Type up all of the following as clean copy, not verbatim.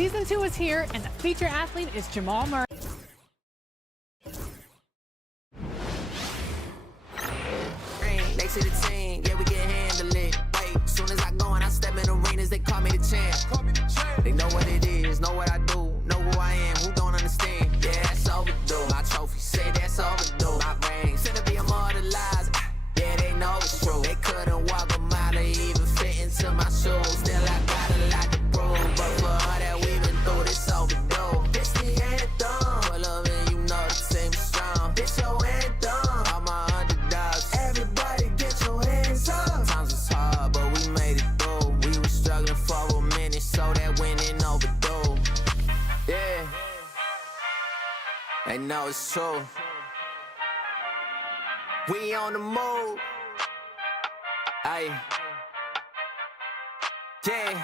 Season 2 is here, and the feature athlete is Jamal Murray. They see the team, yeah, we can handle it. Wait, as soon as I go and I step in arenas, they call me the champ. They know what it is, know what I do, know who I am, who don't understand. Yeah, that's overdue. My trophy say that's overdue. My ring said to be immortalized. Yeah, they know it's true. They couldn't walk a mile or even fit into my shoes. Still, I got a lot to prove, but for all that we've been through, this overdue. This the anthem. Pull up and you know the team is strong. This your anthem. All my underdogs. Everybody get your hands up. Sometimes it's hard, but we made it through. We were struggling for a minute, so that winning overdue. Yeah. They know it's true. We on the move. Aye. Yeah.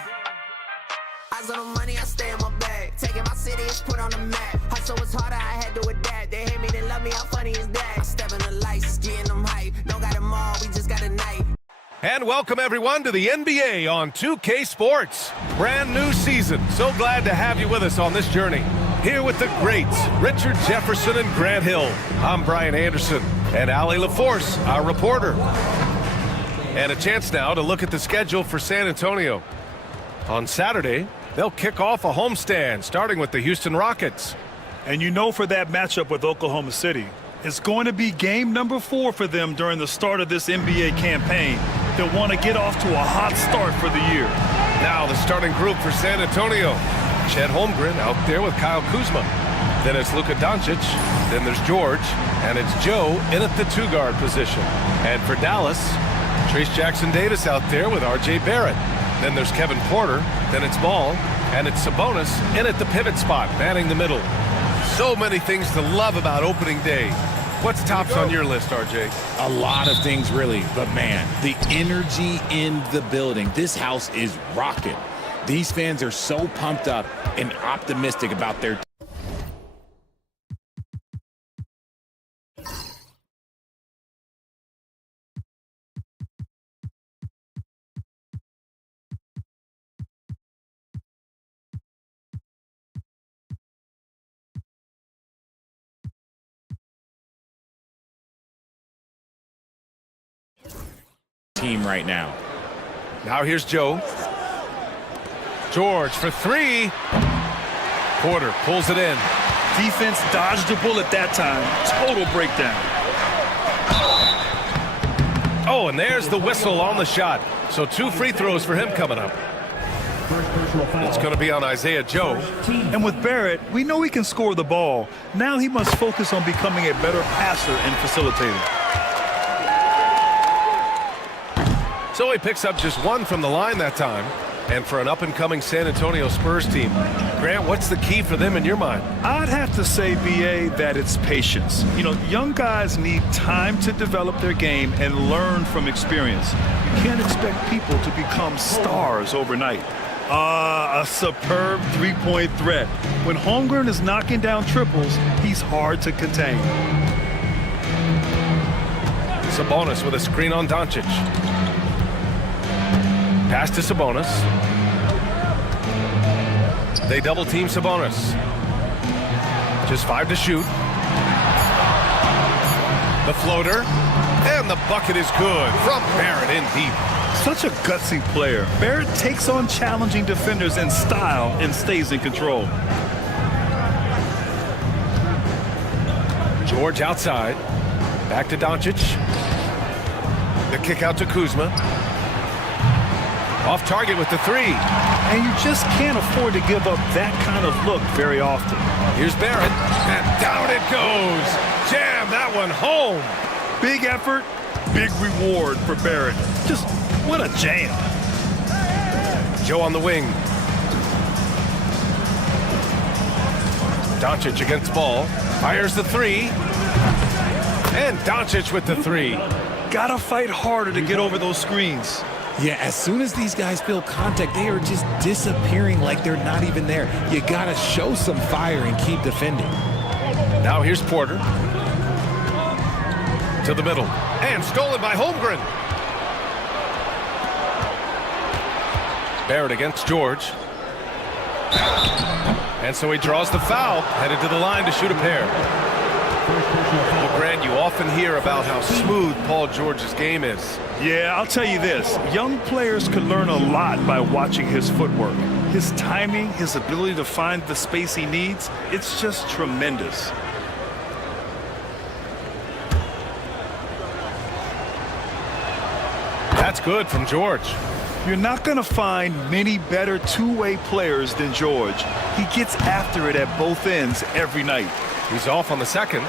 Eyes on the money, I stay in my bag. Taking my city is put on the map. Hustle was harder, I had to adapt. They hate me, they love me, how funny is that? I step in the lights, getting them hype. No got them all, we just got a night. And welcome everyone to the NBA on 2K Sports. Brand new season. So glad to have you with us on this journey. Here with the greats, Richard Jefferson and Grant Hill. I'm Brian Anderson and Allie LaForce, our reporter. And a chance now to look at the schedule for San Antonio. On Saturday, they'll kick off a homestand, starting with the Houston Rockets. And you know, for that matchup with Oklahoma City, it's going to be game number 4 for them during the start of this NBA campaign. They'll want to get off to a hot start for the year. Now the starting group for San Antonio. Chet Holmgren out there with Kyle Kuzma. Then it's Luka Doncic. Then there's George. And it's Joe in at the 2-guard position. And for Dallas, Trace Jackson-Davis out there with R.J. Barrett. Then there's Kevin Porter. Then it's Ball. And it's Sabonis in at the pivot spot, manning the middle. So many things to love about opening day. What's tops on your list, RJ? A lot of things, really. But, man, the energy in the building. This house is rocking. These fans are so pumped up and optimistic about their team right now. Now here's Joe. George for 3. Porter pulls it in. Defense dodged a bullet that time. Total breakdown. Oh, and there's the whistle on the shot. So 2 free throws for him coming up. It's going to be on Isaiah Joe. And with Barrett, we know he can score the ball. Now he must focus on becoming a better passer and facilitator. So he picks up just 1 from the line that time. And for an up-and-coming San Antonio Spurs team, Grant, what's the key for them in your mind? I'd have to say, B.A., that it's patience. You know, young guys need time to develop their game and learn from experience. You can't expect people to become stars overnight. A superb three-point threat. When Holmgren is knocking down triples, he's hard to contain. Sabonis with a screen on Doncic. Pass to Sabonis. They double-team Sabonis. Just 5 to shoot. The floater. And the bucket is good from Barrett in deep. Such a gutsy player. Barrett takes on challenging defenders in style and stays in control. George outside. Back to Doncic. The kick out to Kuzma. Off target with the 3. And you just can't afford to give up that kind of look very often. Here's Barrett. And down it goes. Jam that one home. Big effort, big reward for Barrett. Just what a jam. Joe on the wing. Doncic against Ball. Fires the 3. And Doncic with the 3. Gotta fight harder to get over those screens. Yeah, as soon as these guys feel contact, they are just disappearing like they're not even there. You got to show some fire and keep defending. Now here's Porter. To the middle. And stolen by Holmgren. Barrett against George. And so he draws the foul, headed to the line to shoot a pair. Well, Grant, you often hear about how smooth Paul George's game is. Yeah, I'll tell you this. Young players can learn a lot by watching his footwork. His timing, his ability to find the space he needs, it's just tremendous. That's good from George. You're not going to find many better two-way players than George. He gets after it at both ends every night. He's off on the second.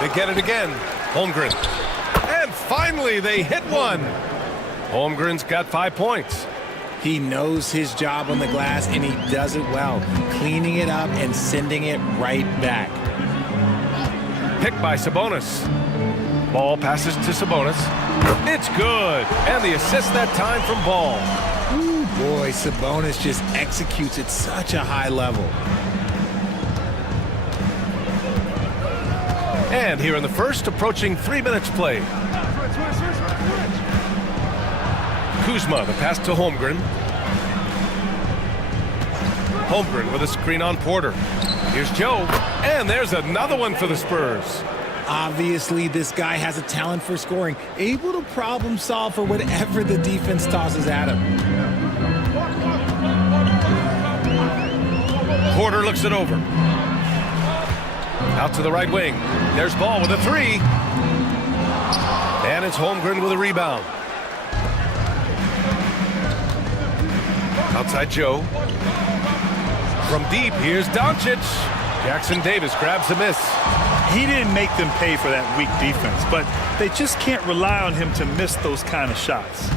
They get it again. Holmgren. And finally, they hit one. Holmgren's got 5 points. He knows his job on the glass, and he does it well, cleaning it up and sending it right back. Picked by Sabonis. Ball passes to Sabonis. It's good. And the assist that time from Ball. Ooh, boy, Sabonis just executes at such a high level. And here in the first, approaching 3 minutes played. Kuzma, the pass to Holmgren. Holmgren with a screen on Porter. Here's Joe. And there's another one for the Spurs. Obviously, this guy has a talent for scoring, able to problem solve for whatever the defense tosses at him. Porter looks it over. Out to the right wing. There's Ball with a three. And it's Holmgren with a rebound. Outside Joe. From deep, here's Doncic. Jackson Davis grabs the miss. He didn't make them pay for that weak defense, but they just can't rely on him to miss those kind of shots.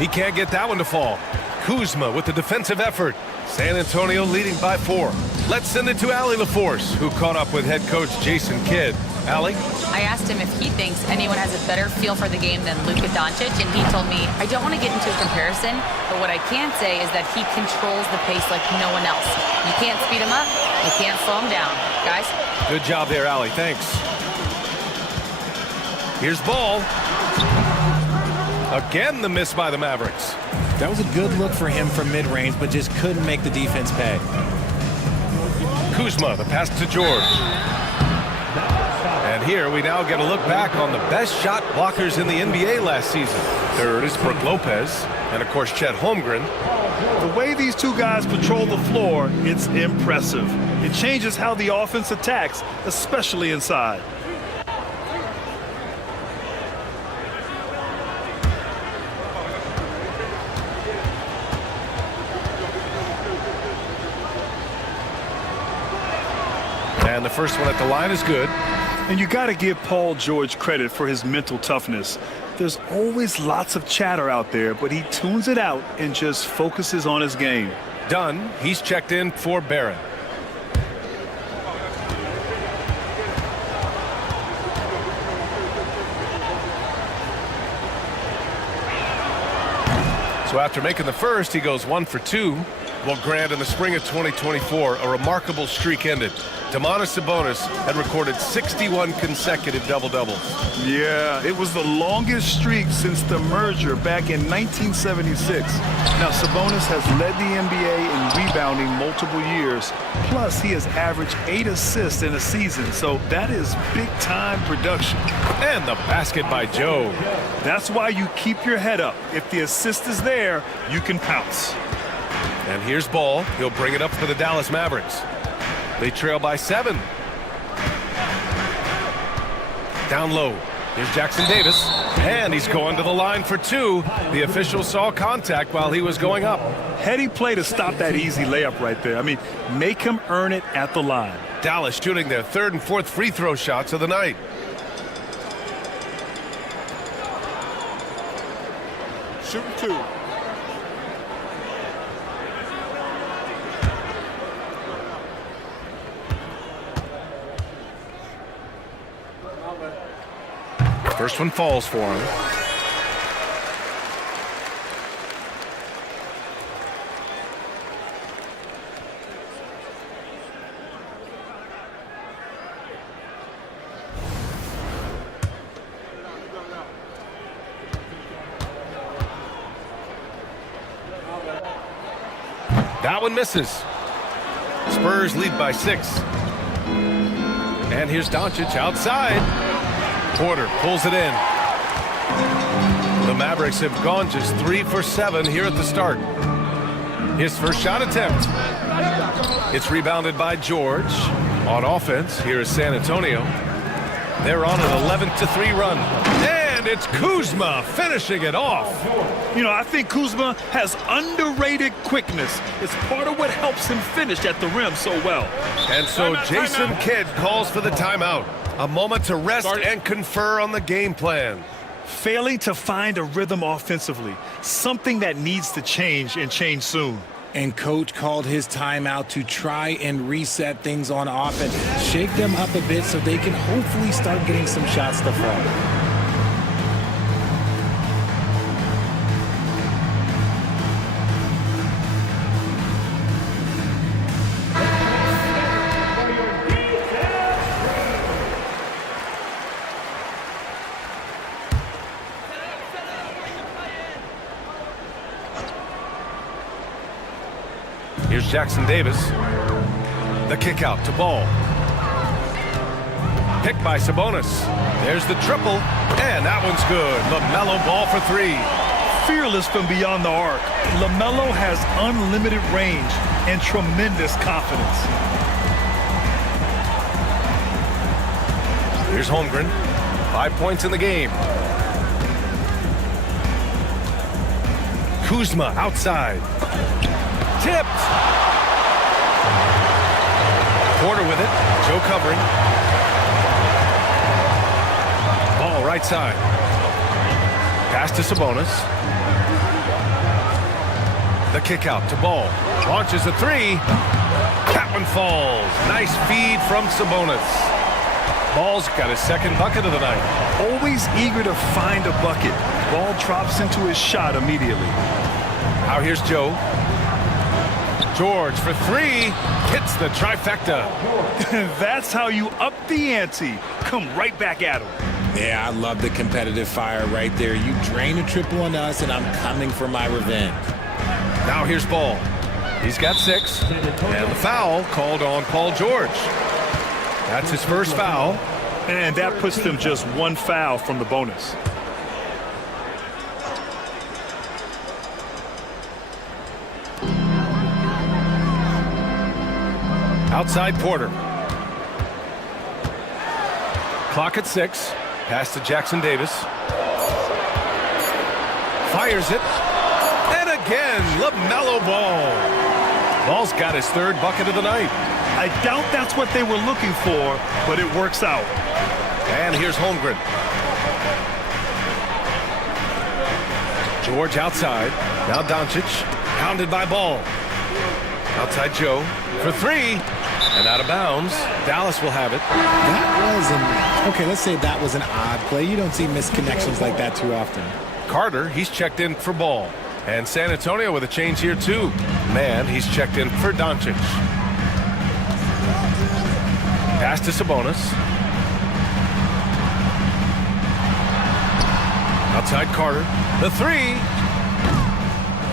He can't get that one to fall. Kuzma with the defensive effort. San Antonio leading by 4. Let's send it to Allie LaForce, who caught up with head coach Jason Kidd. Allie? I asked him if he thinks anyone has a better feel for the game than Luka Doncic, and he told me, I don't want to get into a comparison, but what I can say is that he controls the pace like no one else. You can't speed him up, you can't slow him down. Guys? Good job there, Allie. Thanks. Here's Ball. Again, the miss by the Mavericks. That was a good look for him from mid-range, but just couldn't make the defense pay. Kuzma, the pass to George. And here we now get a look back on the best shot blockers in the NBA last season. Third is Brook Lopez, and of course Chet Holmgren. The way these two guys patrol the floor, it's impressive. It changes how the offense attacks, especially inside. And the first one at the line is good. And you got to give Paul George credit for his mental toughness. There's always lots of chatter out there, but he tunes it out and just focuses on his game. Done. He's checked in for Barron. So after making the first, he goes 1 for 2. Well, Grant, in the spring of 2024, a remarkable streak ended. Domantas Sabonis had recorded 61 consecutive double-doubles. Yeah, it was the longest streak since the merger back in 1976. Now, Sabonis has led the NBA in rebounding multiple years. Plus, he has averaged 8 assists in a season, so that is big-time production. And the basket by Joe. That's why you keep your head up. If the assist is there, you can pounce. And here's Ball. He'll bring it up for the Dallas Mavericks. They trail by 7. Down low. Here's Jackson Davis. And he's going to the line for 2. The official saw contact while he was going up. Heady play to stop that easy layup right there. I mean, make him earn it at the line. Dallas shooting their 3rd and 4th free throw shots of the night. Shooting 2. First one falls for him. That one misses. Spurs lead by 6. And here's Doncic outside. Porter pulls it in. The Mavericks have gone just 3 for 7 here at the start. His first shot attempt. It's rebounded by George. On offense, here is San Antonio. They're on an 11-3 run. And it's Kuzma finishing it off. You know, I think Kuzma has underrated quickness. It's part of what helps him finish at the rim so well. And so Jason Kidd calls for the timeout. A moment to rest and confer on the game plan. Failing to find a rhythm offensively, something that needs to change and change soon. And coach called his timeout to try and reset things on offense, shake them up a bit so they can hopefully start getting some shots to fall. Here's Jackson Davis. The kick out to Ball. Picked by Sabonis. There's the triple, and that one's good. LaMelo Ball for 3. Fearless from beyond the arc, LaMelo has unlimited range and tremendous confidence. Here's Holmgren. 5 points in the game. Kuzma outside. Tipped. Porter with it. Joe covering. Ball right side. Pass to Sabonis. The kick out to Ball. Launches a 3. That one falls. Nice feed from Sabonis. Ball's got his second bucket of the night. Always eager to find a bucket. Ball drops into his shot immediately. Now here's Joe. George for 3. Hits the trifecta. That's how you up the ante. Come right back at him. Yeah, I love the competitive fire right there. You drain a triple on us, and I'm coming for my revenge. Now here's Ball. He's got 6. And the foul called on Paul George. That's his first foul. And that puts them just 1 foul from the bonus. Outside Porter. Clock at 6. Pass to Jackson Davis. Fires it. And again, LaMelo Ball. Ball's got his 3rd bucket of the night. I doubt that's what they were looking for, but it works out. And here's Holmgren. George outside. Now Doncic. Pounded by Ball. Outside Joe for 3. And out of bounds. Dallas will have it. Okay, let's say that was an odd play. You don't see misconnections like that too often. Carter, he's checked in for Ball. And San Antonio with a change here too. Man, he's checked in for Doncic. Pass to Sabonis. Outside Carter. The 3.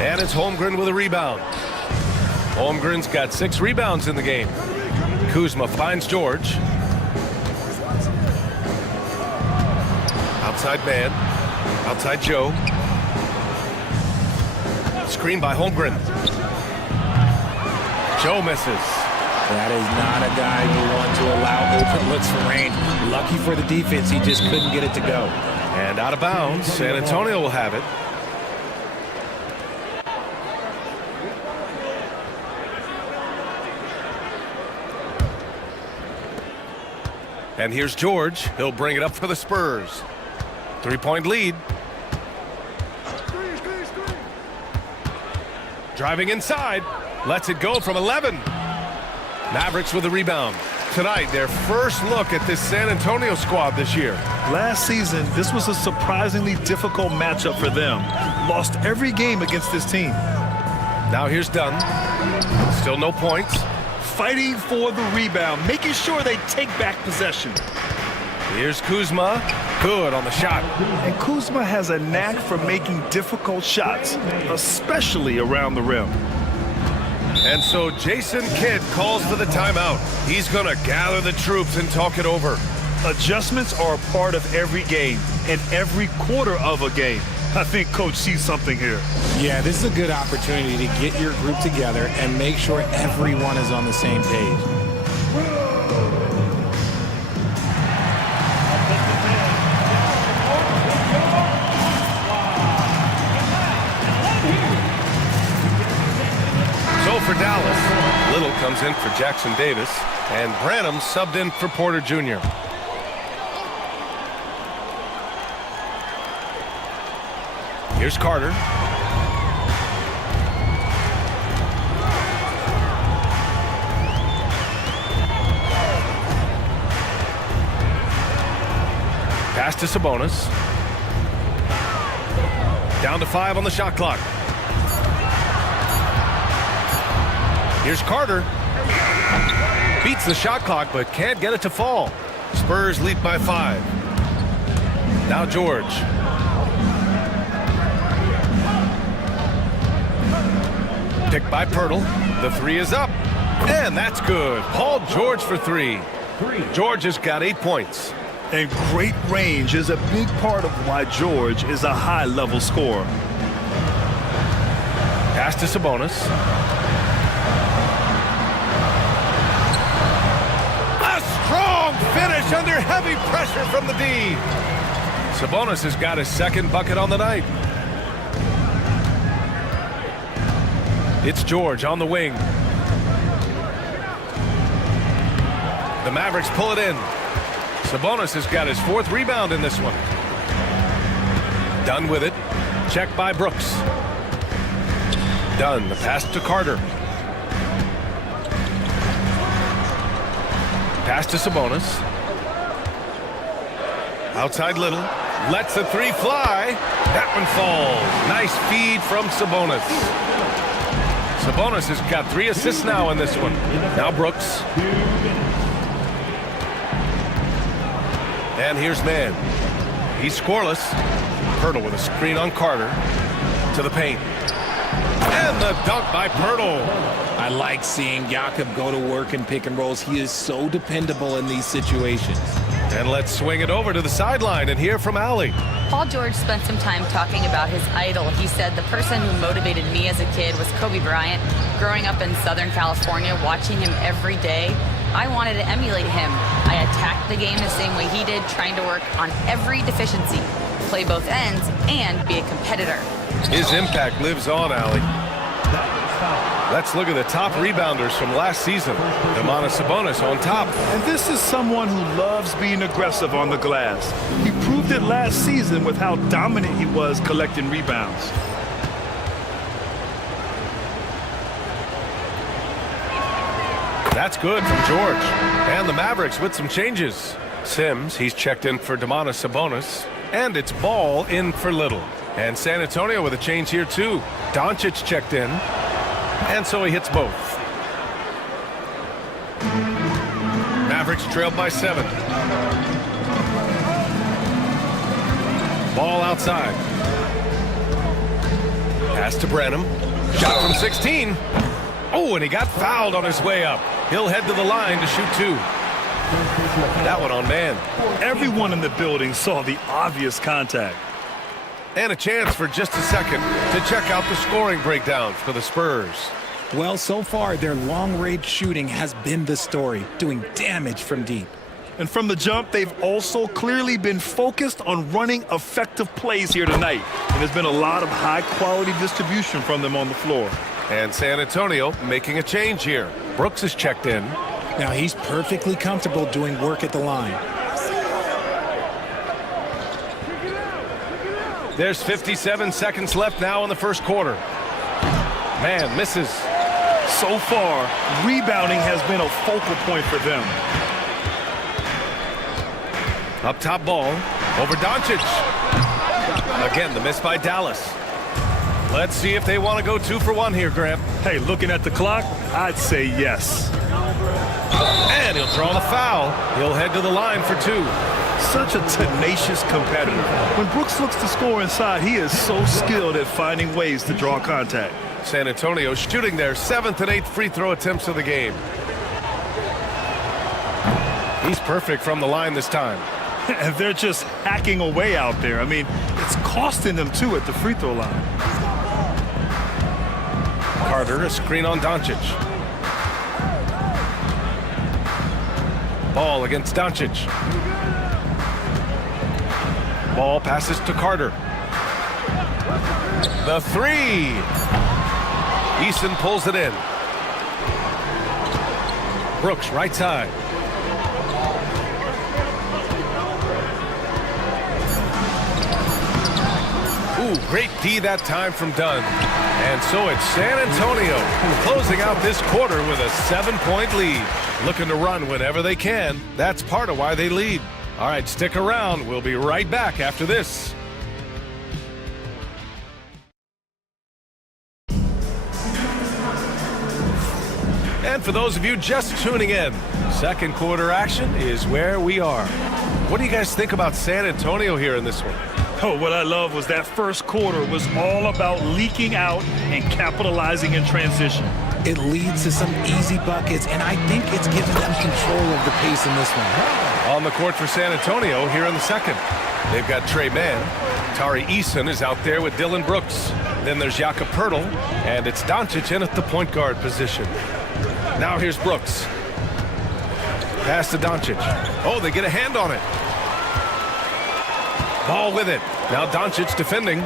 And it's Holmgren with a rebound. Holmgren's got 6 rebounds in the game. Kuzma finds George. Outside man. Outside Joe. Screen by Holmgren. Joe misses. That is not a guy you want to allow open looks for range. Lucky for the defense, he just couldn't get it to go. And out of bounds, San Antonio will have it. And here's George. He'll bring it up for the Spurs. 3-point lead. Driving inside. Lets it go from 11. Mavericks with a rebound. Tonight, their first look at this San Antonio squad this year. Last season, this was a surprisingly difficult matchup for them. Lost every game against this team. Now here's Dunn. Still no points. Fighting for the rebound, making sure they take back possession. Here's Kuzma. Good on the shot. And Kuzma has a knack for making difficult shots, especially around the rim. And so Jason Kidd calls for the timeout. He's going to gather the troops and talk it over. Adjustments are a part of every game and every quarter of a game. I think Coach sees something here. Yeah, this is a good opportunity to get your group together and make sure everyone is on the same page. So for Dallas, Little comes in for Jackson Davis, and Branham subbed in for Porter Jr. Here's Carter. Pass to Sabonis. Down to 5 on the shot clock. Here's Carter. Beats the shot clock, but can't get it to fall. Spurs lead by 5. Now George. Picked by Pirtle. The 3 is up. And that's good. Paul George for 3. George has got 8 points. And great range is a big part of why George is a high-level scorer. Pass to Sabonis. A strong finish under heavy pressure from the D. Sabonis has got his second bucket on the night. It's George on the wing. The Mavericks pull it in. Sabonis has got his 4th rebound in this one. Dunn with it. Check by Brooks. Dunn, the pass to Carter. Pass to Sabonis. Outside Little. Lets the 3 fly. That one falls. Nice feed from Sabonis. Sabonis has got 3 assists now in this one. Now Brooks. And here's Mann. He's scoreless. Pirtle with a screen on Carter. To the paint. And the dunk by Pirtle. I like seeing Jakob go to work in pick and rolls. He is so dependable in these situations. And let's swing it over to the sideline and hear from Allie. Paul George spent some time talking about his idol. He said, the person who motivated me as a kid was Kobe Bryant. Growing up in Southern California, watching him every day, I wanted to emulate him. I attacked the game the same way he did, trying to work on every deficiency, play both ends, and be a competitor. His impact lives on, Allie. Let's look at the top rebounders from last season. Domantas Sabonis on top. And this is someone who loves being aggressive on the glass. He proved it last season with how dominant he was collecting rebounds. That's good from George. And the Mavericks with some changes. Sims, he's checked in for Domantas Sabonis. And it's Ball in for Little. And San Antonio with a change here too. Doncic checked in. And so he hits both. Mavericks trailed by 7. Ball outside. Pass to Branham. Shot from 16. Oh, and he got fouled on his way up. He'll head to the line to shoot 2. That one on Mann. Everyone in the building saw the obvious contact. And a chance for just a second to check out the scoring breakdown for the Spurs. Well, so far, their long-range shooting has been the story, doing damage from deep. And from the jump, they've also clearly been focused on running effective plays here tonight. And there's been a lot of high-quality distribution from them on the floor. And San Antonio making a change here. Brooks is checked in. Now he's perfectly comfortable doing work at the line. There's 57 seconds left now in the first quarter. Mann misses. So far, rebounding has been a focal point for them. Up top Ball. Over Doncic. Again, the miss by Dallas. Let's see if they want to go 2 for 1 here, Graham. Hey, looking at the clock, I'd say yes. And he'll draw the foul. He'll head to the line for 2. Such a tenacious competitor. When Brooks looks to score inside, he is so skilled at finding ways to draw contact. San Antonio shooting their 7th and 8th free throw attempts of the game. He's perfect from the line this time. And they're just hacking away out there. I mean, it's costing them too at the free throw line. Carter, a screen on Doncic. Ball against Doncic. Ball passes to Carter. The three. Eason pulls it in. Brooks, right side. Ooh, great D that time from Dunn. And so it's San Antonio closing out this quarter with a 7-point lead. Looking to run whenever they can. That's part of why they lead. All right, stick around. We'll be right back after this. And for those of you just tuning in, second quarter action is where we are. What do you guys think about San Antonio here in this one? Oh, what I love was that first quarter was all about leaking out and capitalizing in transition. It leads to some easy buckets, and I think it's given them control of the pace in this one. On the court for San Antonio here in the second. They've got Tre Mann. Tari Eason is out there with Dylan Brooks. Then there's Jakob Poeltl, and it's Doncic in at the point guard position. Now here's Brooks. Pass to Doncic. Oh, they get a hand on it. Ball with it. Now Doncic defending.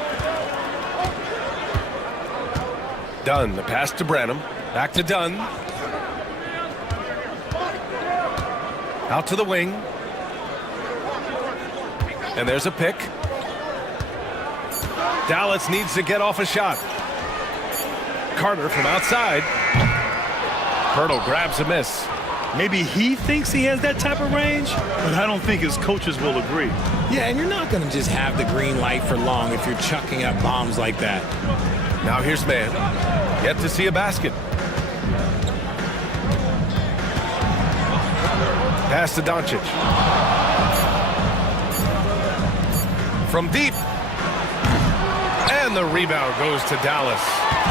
Dunn, the pass to Branham. Back to Dunn. Out to the wing. And there's a pick. Dallas needs to get off a shot. Carter from outside. Poeltl grabs a miss. Maybe he thinks he has that type of range, but I don't think his coaches will agree. Yeah, and you're not going to just have the green light for long if you're chucking up bombs like that. Now here's Mann. Yet to see a basket. Pass to Doncic. From deep. And the rebound goes to Dallas.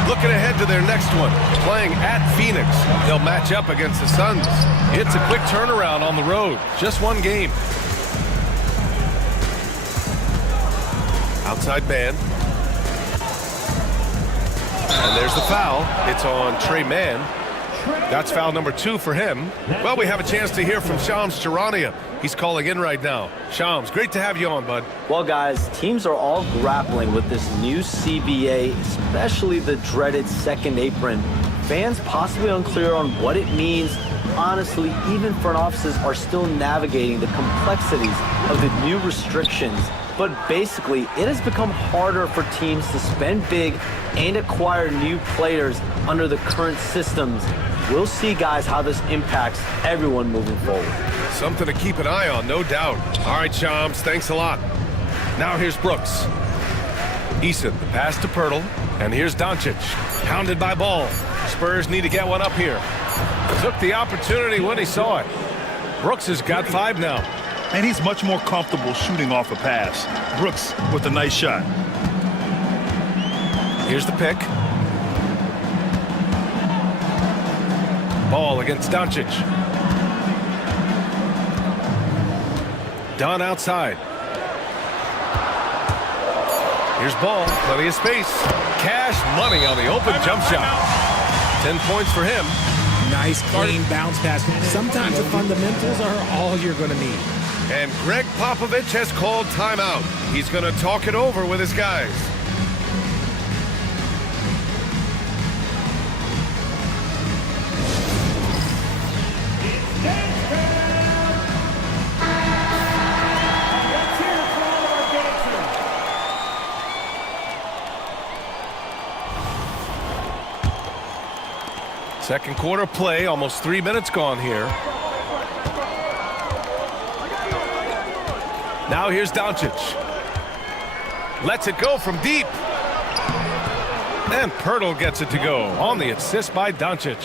Looking ahead to their next one. Playing at Phoenix. They'll match up against the Suns. It's a quick turnaround on the road. Just one game. Outside Mann. And there's the foul. It's on Tre Mann. That's foul number 2 for him. Well, we have a chance to hear from Shams Charania. He's calling in right now. Shams, great to have you on, bud. Well, guys, teams are all grappling with this new CBA, especially the dreaded second apron. Fans possibly unclear on what it means. Honestly, even front offices are still navigating the complexities of the new restrictions. But basically, it has become harder for teams to spend big and acquire new players under the current systems. We'll see, guys, how this impacts everyone moving forward. Something to keep an eye on, no doubt. All right, Shams, thanks a lot. Now here's Brooks. Eason, the pass to Poeltl, and here's Doncic. Hounded by Ball. Spurs need to get one up here. Took the opportunity when he saw it. Brooks has got 5 now. And he's much more comfortable shooting off a pass. Brooks with a nice shot. Here's the pick. Ball against Doncic. Dunn outside. Here's Ball. Plenty of space. Cash money on the open jump shot. 10 points for him. Nice, clean bounce pass. Sometimes the fundamentals are all you're going to need. And Greg Popovich has called timeout. He's going to talk it over with his guys. Second quarter play, almost 3 minutes gone here. Now here's Doncic. Lets it go from deep. And Poeltl gets it to go on the assist by Doncic.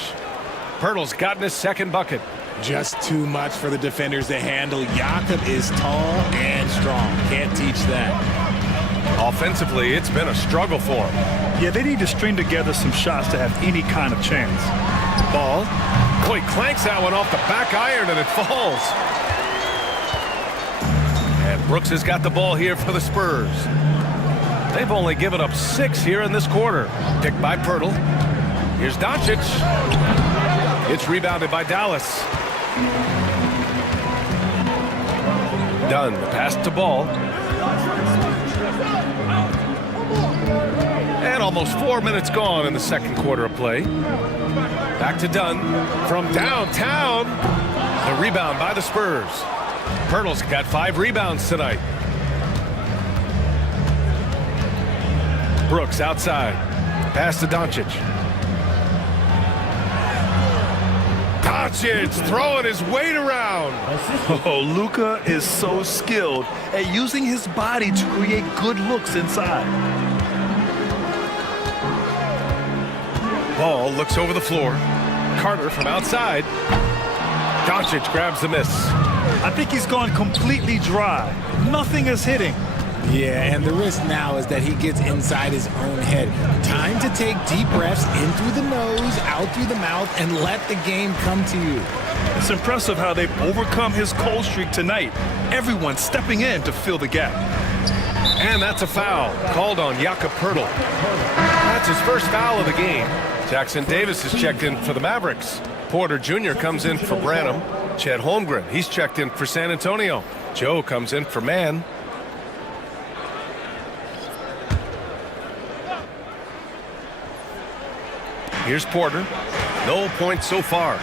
Poeltl's gotten his second bucket. Just too much for the defenders to handle. Jakob is tall and strong. Can't teach that. Offensively, it's been a struggle for him. Yeah, they need to string together some shots to have any kind of chance. Ball. Oh, he clanks that one off the back iron and it falls. And Brooks has got the ball here for the Spurs. They've only given up 6 here in this quarter. Picked by Pirtle. Here's Doncic. It's rebounded by Dallas. Dunn, the pass to Ball. And almost 4 minutes gone in the second quarter of play. Back to Dunn from downtown. The rebound by the Spurs. Pirtle's got 5 rebounds tonight. Brooks outside. Pass to Doncic. Doncic throwing his weight around. Oh, Luka is so skilled at using his body to create good looks inside. Ball looks over the floor. Carter from outside. Doncic grabs the miss. I think he's gone completely dry. Nothing is hitting. Yeah, and the risk now is that he gets inside his own head. Time to take deep breaths in through the nose, out through the mouth, and let the game come to you. It's impressive how they've overcome his cold streak tonight. Everyone stepping in to fill the gap. And that's a foul called on Jakob Pirtle. That's his first foul of the game. Jackson Davis is checked in for the Mavericks. Porter Jr. comes in for Branham. Chet Holmgren, he's checked in for San Antonio. Joe comes in for Mann. Here's Porter. No points so far.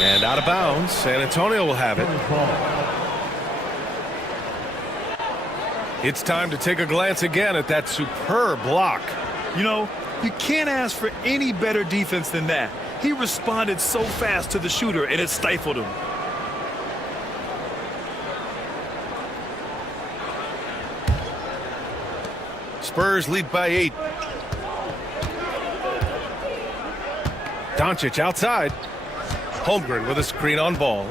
And out of bounds. San Antonio will have it. It's time to take a glance again at that superb block. You know, you can't ask for any better defense than that. He responded so fast to the shooter, and it stifled him. Spurs lead by 8. Doncic outside. Holmgren with a screen on Ball.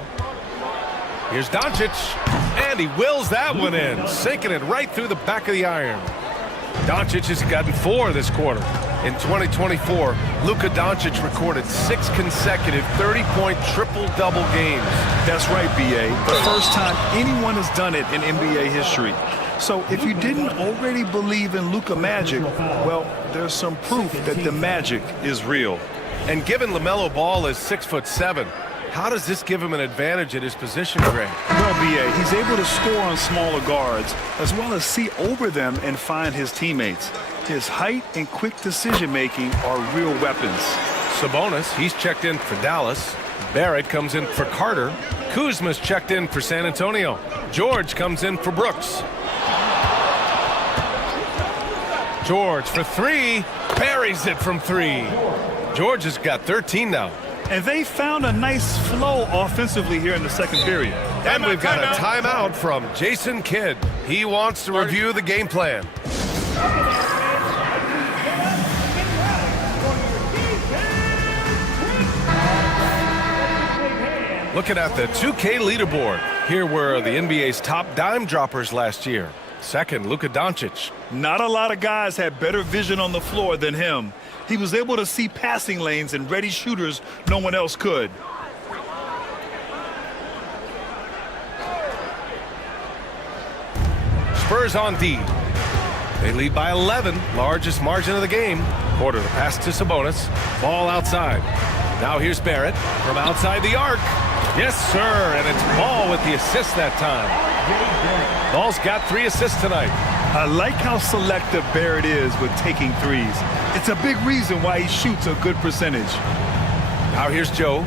Here's Doncic. And he wills that one in, sinking it right through the back of the iron. Doncic has gotten 4 this quarter. In 2024, Luka Doncic recorded 6 consecutive 30-point triple-double games. That's right, B.A. The first time anyone has done it in NBA history. So if you didn't already believe in Luka Magic, well, there's some proof that the magic is real. And given LaMelo Ball is 6'7", how does this give him an advantage at his position, Greg? Well, B.A., he's able to score on smaller guards, as well as see over them and find his teammates. His height and quick decision-making are real weapons. Sabonis, he's checked in for Dallas. Barrett comes in for Carter. Kuzma's checked in for San Antonio. George comes in for Brooks. George for 3. Buries it from 3. George has got 13 now. And they found a nice flow offensively here in the second period. And we've got a timeout from Jason Kidd. He wants to review the game plan. Looking at the 2K leaderboard. Here were the NBA's top dime droppers last year. Second, Luka Doncic. Not a lot of guys had better vision on the floor than him. He was able to see passing lanes and ready shooters no one else could. Spurs on D. They lead by 11, largest margin of the game. Porter the pass to Sabonis. Ball outside. Now here's Barrett from outside the arc. Yes, sir, and it's Ball with the assist that time. Ball's got 3 assists tonight. I like how selective Barrett is with taking threes. It's a big reason why he shoots a good percentage. Now here's Joe.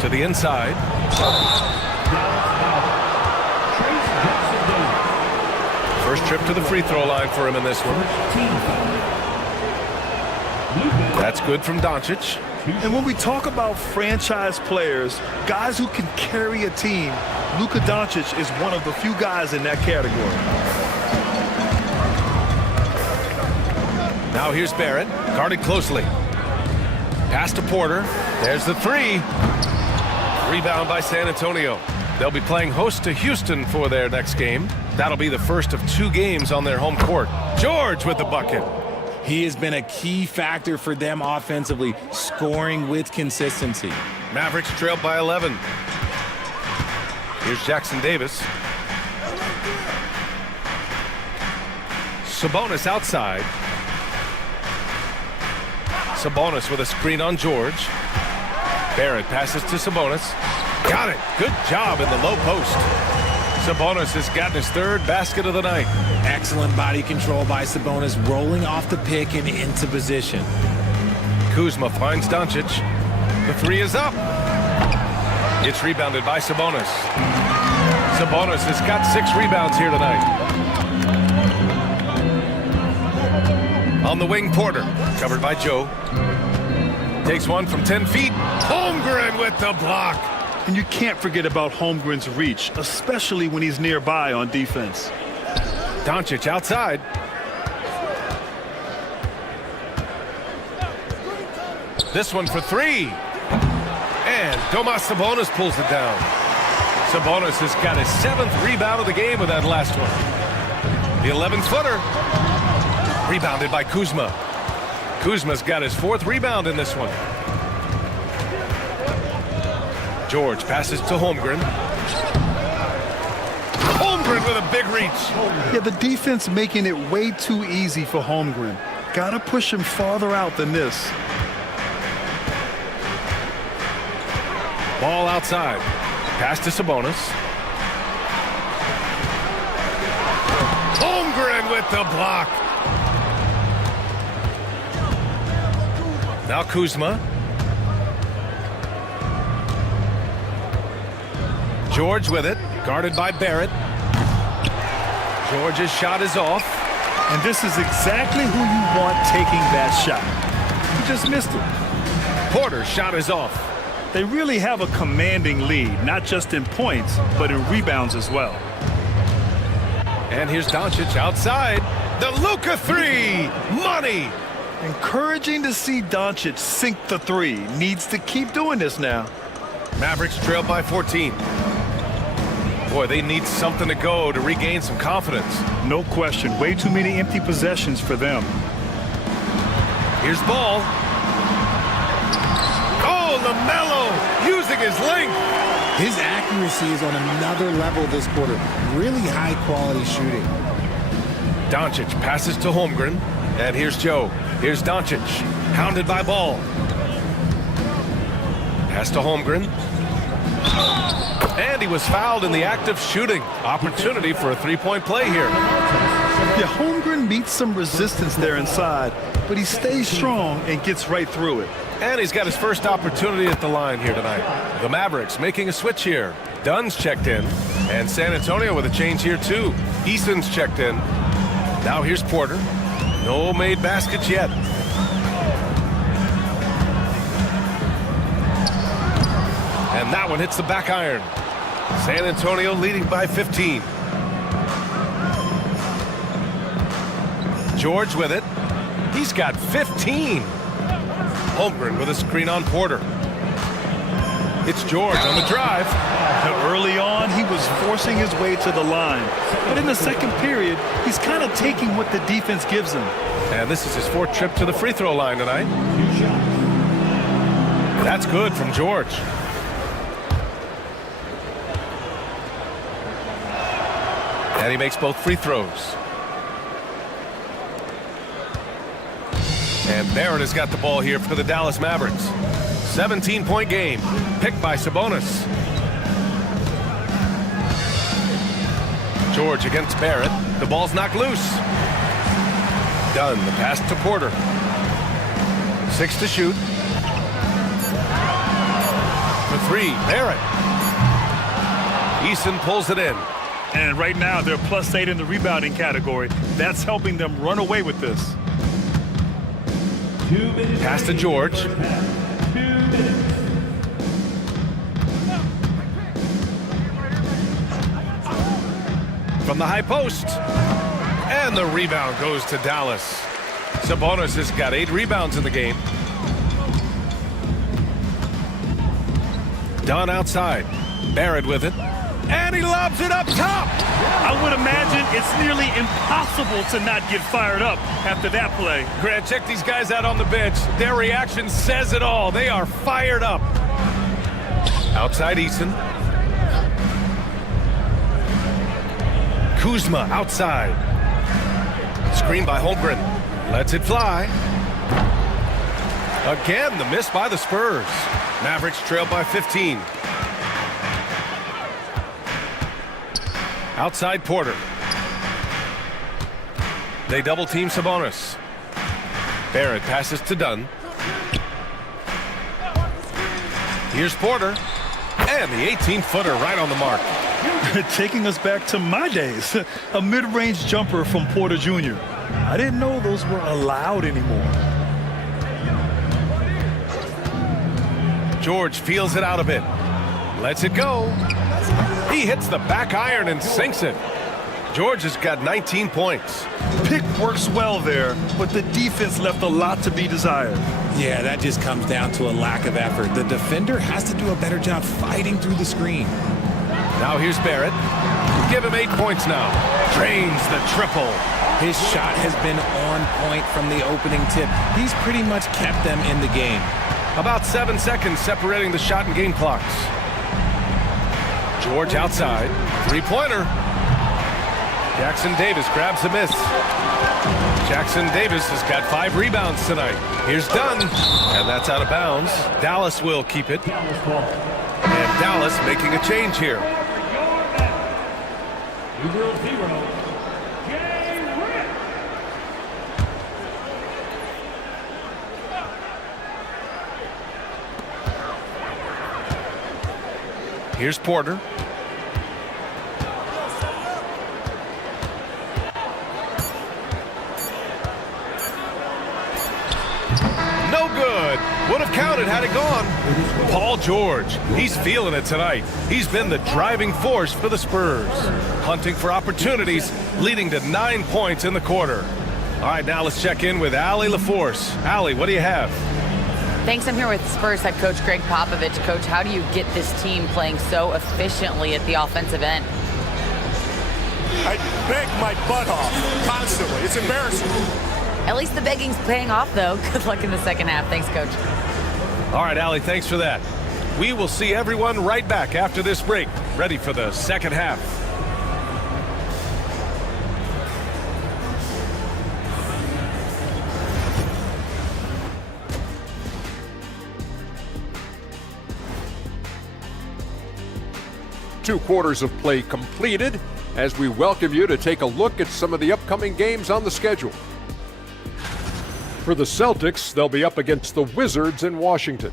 To the inside. First trip to the free throw line for him in this one. That's good from Doncic. And when we talk about franchise players, guys who can carry a team, Luka Doncic is one of the few guys in that category. Now here's Barrett, guarded closely. Pass to Porter. There's the 3. Rebound by San Antonio. They'll be playing host to Houston for their next game. That'll be the first of 2 games on their home court. George with the bucket. He has been a key factor for them offensively, scoring with consistency. Mavericks trailed by 11. Here's Jackson Davis. Sabonis outside. Sabonis with a screen on George. Barrett passes to Sabonis. Got it. Good job in the low post. Sabonis has gotten his 3rd basket of the night. Excellent body control by Sabonis, rolling off the pick and into position. Kuzma finds Doncic. The 3 is up. It's rebounded by Sabonis. Sabonis has got 6 rebounds here tonight. On the wing, Porter, covered by Joe. Takes one from 10 feet. Holmgren with the block. And you can't forget about Holmgren's reach, especially when he's nearby on defense. Doncic outside. This one for 3. And Domas Sabonis pulls it down. Sabonis has got his 7th rebound of the game with that last one. The 11-footer. Rebounded by Kuzma. Kuzma's got his 4th rebound in this one. George passes to Holmgren. Holmgren with a big reach. Yeah, the defense making it way too easy for Holmgren. Gotta push him farther out than this. Ball outside. Pass to Sabonis. Holmgren with the block. Now Kuzma. George with it, guarded by Barrett. George's shot is off. And this is exactly who you want taking that shot. He just missed it. Porter's shot is off. They really have a commanding lead, not just in points, but in rebounds as well. And here's Doncic outside. The Luka 3. Money. Encouraging to see Doncic sink the 3. Needs to keep doing this now. Mavericks trail by 14. Boy, they need something to go to regain some confidence. No question. Way too many empty possessions for them. Here's Ball. Oh, LaMelo using his length. His accuracy is on another level this quarter. Really high-quality shooting. Doncic passes to Holmgren. And here's Joe. Here's Doncic. Hounded by Ball. Pass to Holmgren. And he was fouled in the act of shooting. Opportunity for a 3-point play here. Yeah, Holmgren meets some resistance there inside, but he stays strong and gets right through it. And he's got his first opportunity at the line here tonight. The Mavericks making a switch here. Dunn's checked in. And San Antonio with a change here too. Easton's checked in. Now here's Porter. No made baskets yet. And that one hits the back iron. San Antonio leading by 15. George with it. He's got 15. Holmgren with a screen on Porter. It's George on the drive. Now, early on, he was forcing his way to the line. But in the second period, he's kind of taking what the defense gives him. And this is his 4th trip to the free throw line tonight. That's good from George. And he makes both free throws. And Barrett has got the ball here for the Dallas Mavericks. 17-point game. Picked by Sabonis. George against Barrett. The ball's knocked loose. Dunn, the pass to Porter. 6 to shoot. For 3, Barrett. Eason pulls it in. And right now, they're +8 in the rebounding category. That's helping them run away with this. Pass to George. From the high post. And the rebound goes to Dallas. Sabonis has got 8 rebounds in the game. Dunn outside. Barrett with it. And he lobs it up top. I would imagine it's nearly impossible to not get fired up after that play. Grant, check these guys out on the bench. Their reaction says it all. They are fired up. Outside Eason. Kuzma outside. Screen by Holmgren. Lets it fly. Again, the miss by the Spurs. Mavericks trail by 15. Outside Porter. They double team Sabonis. Barrett passes to Dunn. Here's Porter. And the 18-footer right on the mark. Taking us back to my days. A mid-range jumper from Porter Jr. I didn't know those were allowed anymore. George feels it out a bit. Lets it go. He hits the back iron and sinks it. George has got 19 points. Pick works well there, but the defense left a lot to be desired. Yeah, that just comes down to a lack of effort. The defender has to do a better job fighting through the screen. Now here's Barrett. Give him 8 points now. Drains the triple. His shot has been on point from the opening tip. He's pretty much kept them in the game. About 7 seconds separating the shot and game clocks. George outside. Three-pointer. Jackson Davis grabs a miss. Jackson Davis has got 5 rebounds tonight. Here's Dunn. And that's out of bounds. Dallas will keep it. And Dallas making a change here. Here's Porter. No good. Would have counted had it gone. Paul George. He's feeling it tonight. He's been the driving force for the Spurs. Hunting for opportunities, leading to 9 points in the quarter. All right, now let's check in with Allie LaForce. Allie, what do you have? Thanks. I'm here with Spurs head coach Greg Popovich. Coach, how do you get this team playing so efficiently at the offensive end? I beg my butt off constantly. It's embarrassing. At least the begging's paying off, though. Good luck in the second half. Thanks, Coach. All right, Allie, thanks for that. We will see everyone right back after this break, ready for the second half. Two quarters of play completed as we welcome you to take a look at some of the upcoming games on the schedule. For the Celtics, they'll be up against the Wizards in Washington.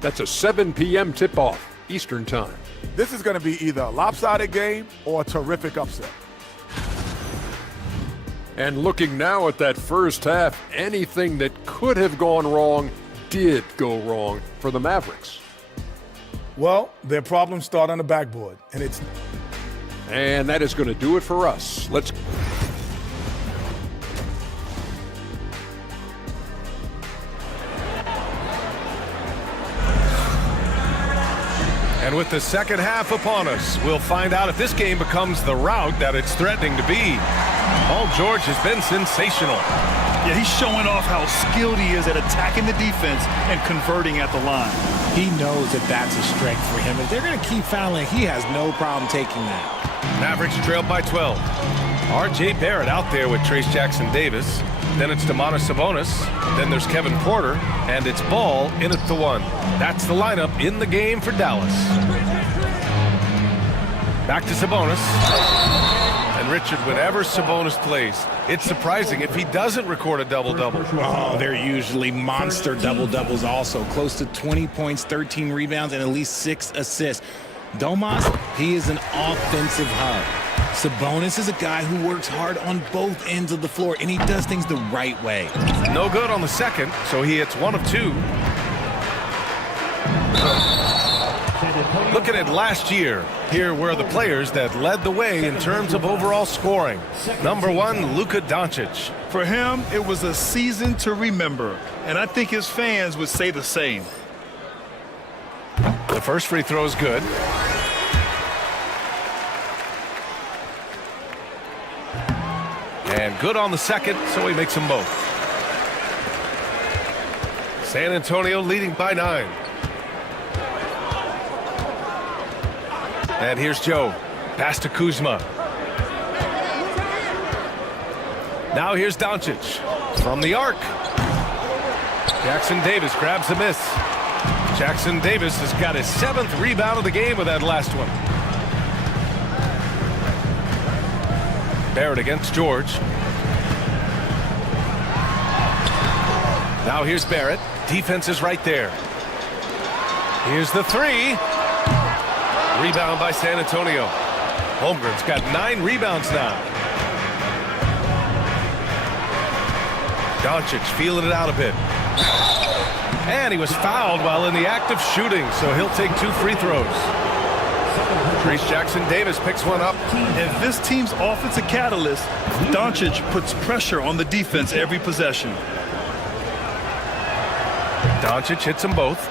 That's a 7 p.m. tip-off Eastern Time. This is going to be either a lopsided game or a terrific upset. And looking now at that first half, anything that could have gone wrong did go wrong for the Mavericks. Well, their problems start on the backboard, and it's... And that is going to do it for us. Let's... And with the second half upon us, we'll find out if this game becomes the rout that it's threatening to be. Paul George has been sensational. Yeah, he's showing off how skilled he is at attacking the defense and converting at the line. He knows that that's a strength for him. If they're going to keep fouling, he has no problem taking that. Mavericks trailed by 12. R.J. Barrett out there with Trayce Jackson-Davis. Then it's Domantas Sabonis. Then there's Kevin Porter. And it's Ball in at the 1. That's the lineup in the game for Dallas. Back to Sabonis. And Richard, whenever Sabonis plays, it's surprising if he doesn't record a double-double. Oh, they're usually monster double-doubles also. Close to 20 points, 13 rebounds, and at least 6 assists. Domas, he is an offensive hub. Sabonis is a guy who works hard on both ends of the floor, and he does things the right way. No good on the second, so he hits 1 of 2. Looking at last year, here were the players that led the way in terms of overall scoring. Number 1, Luka Doncic. For him, it was a season to remember, and I think his fans would say the same. The first free throw is good. And good on the second, so he makes them both. San Antonio leading by 9. And here's Joe. Pass to Kuzma. Now here's Doncic from the arc. Jackson Davis grabs the miss. Jackson Davis has got his 7th rebound of the game with that last one. Barrett against George. Now here's Barrett. Defense is right there. Here's the 3. Rebound by San Antonio. Holmgren's got 9 rebounds now. Doncic feeling it out a bit. And he was fouled while in the act of shooting, so he'll take 2 free throws. Trayce Jackson Davis picks one up. If this team's offensive catalyst, Doncic puts pressure on the defense every possession. Doncic hits them both.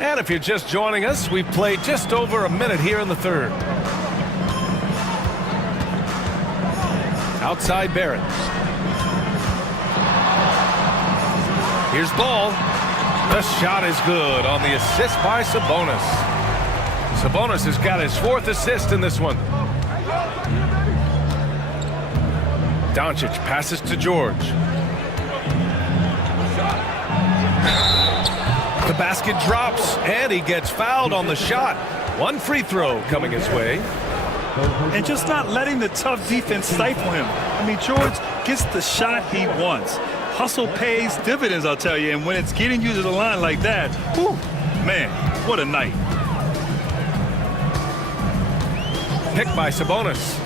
And if you're just joining us, we've played just over a minute here in the third. Outside Barrett. Here's Ball. The shot is good on the assist by Sabonis. Sabonis has got his 4th assist in this one. Doncic passes to George. The basket drops, and he gets fouled on the shot. 1 free throw coming his way. And just not letting the tough defense stifle him. I mean, George gets the shot he wants. Hustle pays dividends, I'll tell you. And when it's getting you to the line like that, whew, man, what a night. Picked by Sabonis.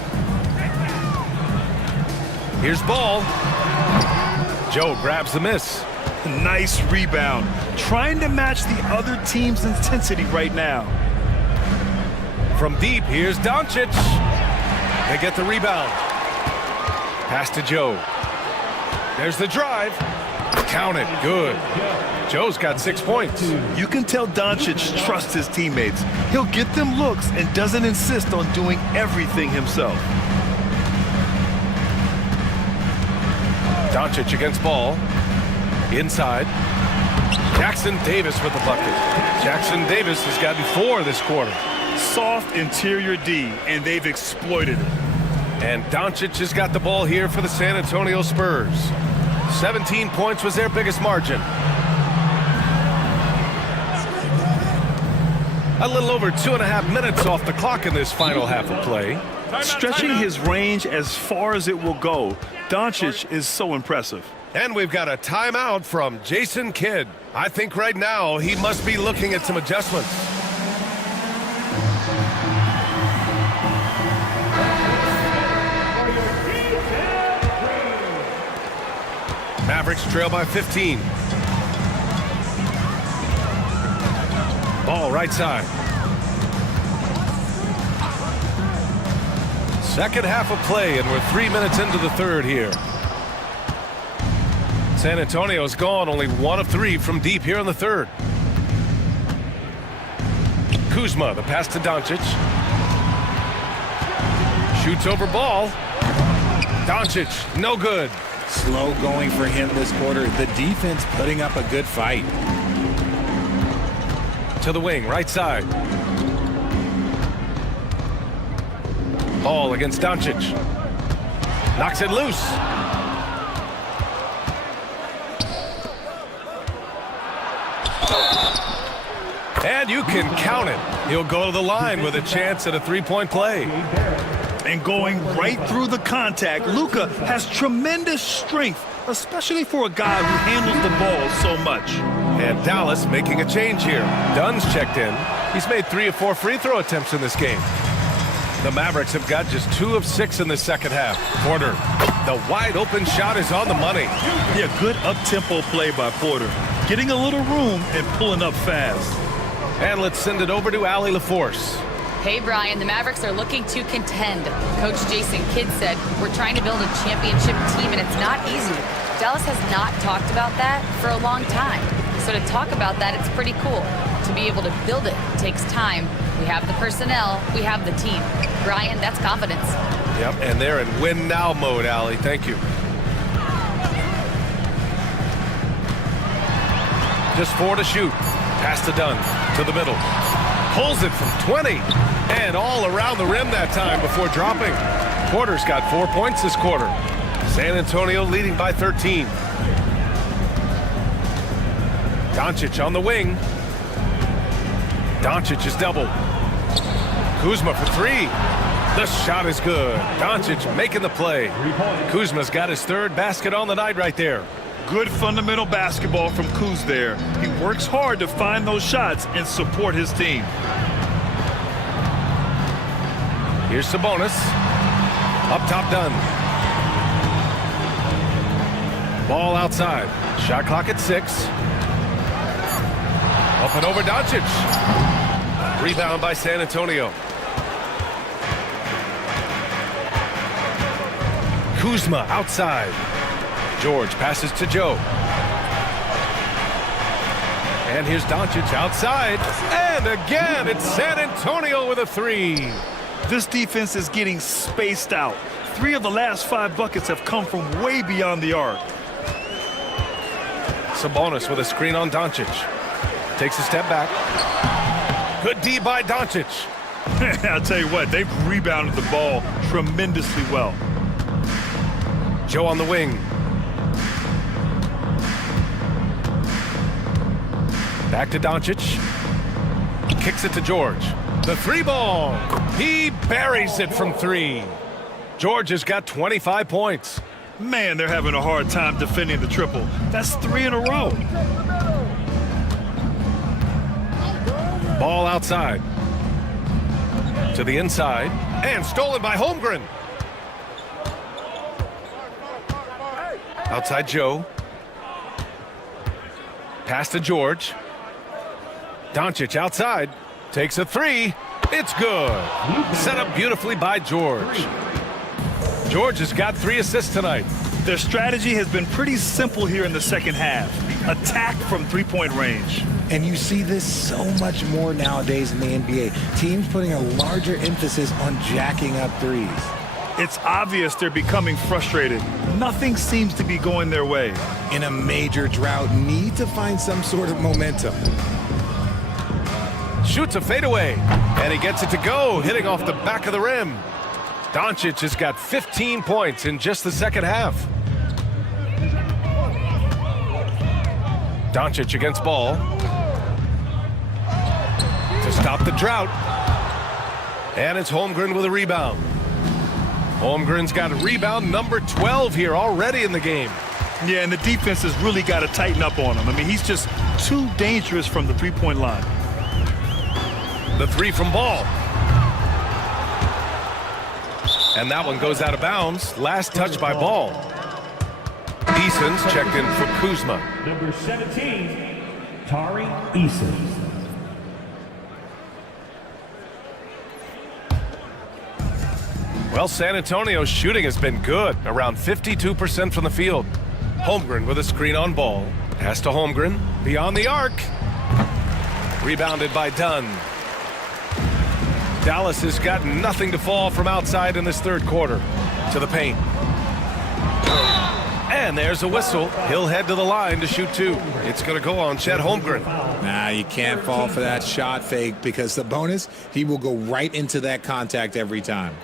Here's Ball. Joe grabs the miss. Nice rebound. Trying to match the other team's intensity right now. From deep, here's Doncic. They get the rebound. Pass to Joe. There's the drive. Count it. Good. Joe's got 6 points. You can tell Doncic trusts his teammates. He'll get them looks and doesn't insist on doing everything himself. Doncic against Ball. Inside. Jackson Davis with the bucket. Jackson Davis has gotten 4 this quarter. Soft interior D, and they've exploited it. And Doncic has got the ball here for the San Antonio Spurs. 17 points was their biggest margin. A little over 2.5 minutes off the clock in this final half of play. Stretching his range as far as it will go, Doncic is so impressive. And we've got a timeout from Jason Kidd. I think right now he must be looking at some adjustments. Mavericks trail by 15. Ball right side. Second half of play, and we're 3 minutes into the third here. San Antonio's gone only 1 of 3 from deep here in the third. Kuzma, the pass to Doncic. Shoots over Ball. Doncic, no good. Slow going for him this quarter. The defense putting up a good fight. To the wing, right side. Ball against Doncic. Knocks it loose. And you can count it. He'll go to the line with a chance at a 3-point play. And going right through the contact, Luka has tremendous strength, especially for a guy who handles the ball so much. And Dallas making a change here. Dunn's checked in. He's made 3 of 4 free throw attempts in this game. The Mavericks have got just 2 of 6 in the second half. Porter, the wide open shot is on the money. Yeah, good up-tempo play by Porter. Getting a little room and pulling up fast. And let's send it over to Allie LaForce. Hey, Brian, the Mavericks are looking to contend. Coach Jason Kidd said, we're trying to build a championship team, and it's not easy. Dallas has not talked about that for a long time. So to talk about that, it's pretty cool. To be able to build it takes time. We have the personnel, we have the team. Brian, that's confidence. Yep, and they're in win now mode, Allie. Thank you. Just 4 to shoot. Pass to Dunn, to the middle. Pulls it from 20, and all around the rim that time before dropping. Porter's got 4 points this quarter. San Antonio leading by 13. Doncic on the wing. Doncic is doubled. Kuzma for 3. The shot is good. Doncic making the play. Kuzma's got his 3rd basket on the night right there. Good fundamental basketball from Kuz there. He works hard to find those shots and support his team. Here's Sabonis. Up top, Dunn. Ball outside. Shot clock at 6. Up and over Doncic. Rebound by San Antonio. Kuzma outside. George passes to Joe. And here's Doncic outside. And again, it's San Antonio with a 3. This defense is getting spaced out. 3 of the last 5 buckets have come from way beyond the arc. Sabonis with a screen on Doncic. Takes a step back. Good D by Doncic. I'll tell you what, they've rebounded the ball tremendously well. Joe on the wing. Back to Doncic. Kicks it to George. The 3 ball. He buries it from 3. George has got 25 points. Man, they're having a hard time defending the triple. That's 3 in a row. Ball outside. To the inside. And stolen by Holmgren. Outside Joe. Pass to George. Doncic outside. Takes a 3. It's good. Set up beautifully by George. George has got 3 assists tonight. Their strategy has been pretty simple here in the second half. Attack from 3-point range. And you see this so much more nowadays in the NBA. Teams putting a larger emphasis on jacking up threes. It's obvious they're becoming frustrated. Nothing seems to be going their way. In a major drought, need to find some sort of momentum. Shoots a fadeaway, and he gets it to go, hitting off the back of the rim. Doncic has got 15 points in just the second half. Doncic against Ball. To stop the drought. And it's Holmgren with a rebound. Holmgren's got rebound number 12 here already in the game. Yeah, and the defense has really got to tighten up on him. I mean, he's just too dangerous from the 3-point line. The 3 from Ball. And that one goes out of bounds. Last touch by Ball. Eason's checked in for Kuzma. Number 17, Tari Eason. Well, San Antonio's shooting has been good, around 52% from the field. Holmgren with a screen on Ball. Pass to Holmgren, beyond the arc. Rebounded by Dunn. Dallas has got nothing to fall from outside in this 3rd quarter. To the paint. And there's a whistle. He'll head to the line to shoot 2. It's going to go on Chet Holmgren. Nah, you can't fall for that shot fake because Sabonis, he will go right into that contact every time.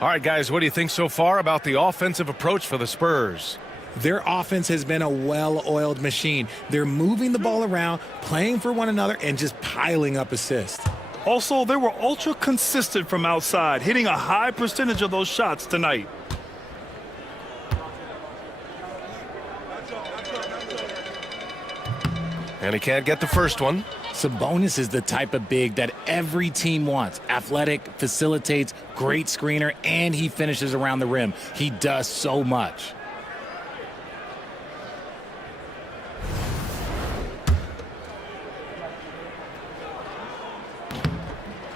All right, guys, what do you think so far about the offensive approach for the Spurs? Their offense has been a well-oiled machine. They're moving the ball around, playing for one another, and just piling up assists. Also, they were ultra consistent from outside, hitting a high percentage of those shots tonight. And he can't get the first one. Sabonis is the type of big that every team wants. Athletic, facilitates, great screener, and he finishes around the rim. He does so much.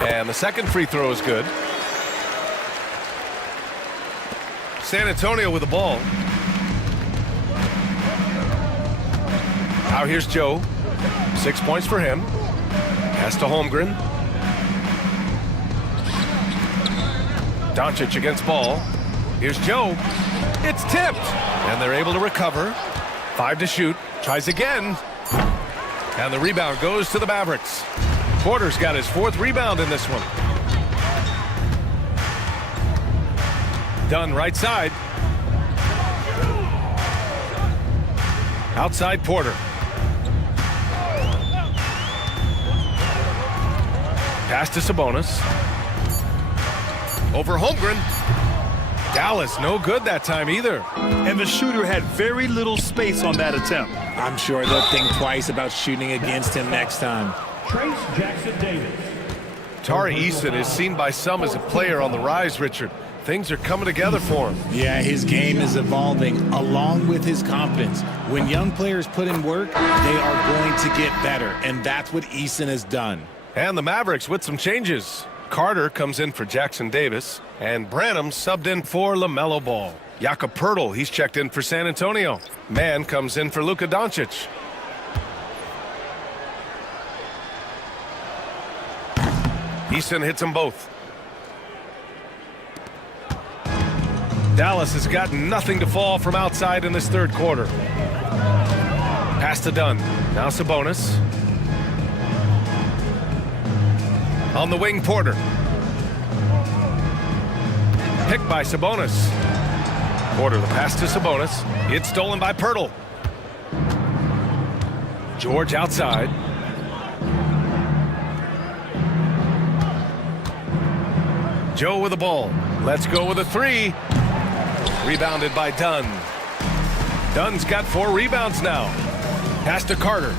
And the second free throw is good. San Antonio with the ball. Now here's Joe. 6 points for him. Pass to Holmgren. Doncic against ball. Here's Joe. It's tipped. And they're able to recover. 5 to shoot. Tries again. And the rebound goes to the Mavericks. Porter's got his 4th rebound in this one. Dunn right side. Outside Porter. Pass to Sabonis. Over Holmgren. Dallas no good that time either. And the shooter had very little space on that attempt. I'm sure they'll think twice about shooting against him next time. Trace Jackson Davis. Tari Eason is seen by some as a player on the rise, Richard. Things are coming together for him. Yeah, his game is evolving along with his confidence. When young players put in work, they are going to get better, and that's what Eason has done. And the Mavericks with some changes. Carter comes in for Jackson Davis, and Branham subbed in for LaMelo Ball. Jakob Poeltl, he's checked in for San Antonio. Mann comes in for Luka Doncic. Eason hits them both. Dallas has got nothing to fall from outside in this 3rd quarter. Pass to Dunn. Now Sabonis. On the wing, Porter. Picked by Sabonis. Porter, the pass to Sabonis. It's stolen by Poeltl. George outside. Joe with the ball. Let's go with a 3. Rebounded by Dunn. Dunn's got 4 rebounds now. Pass to Carter.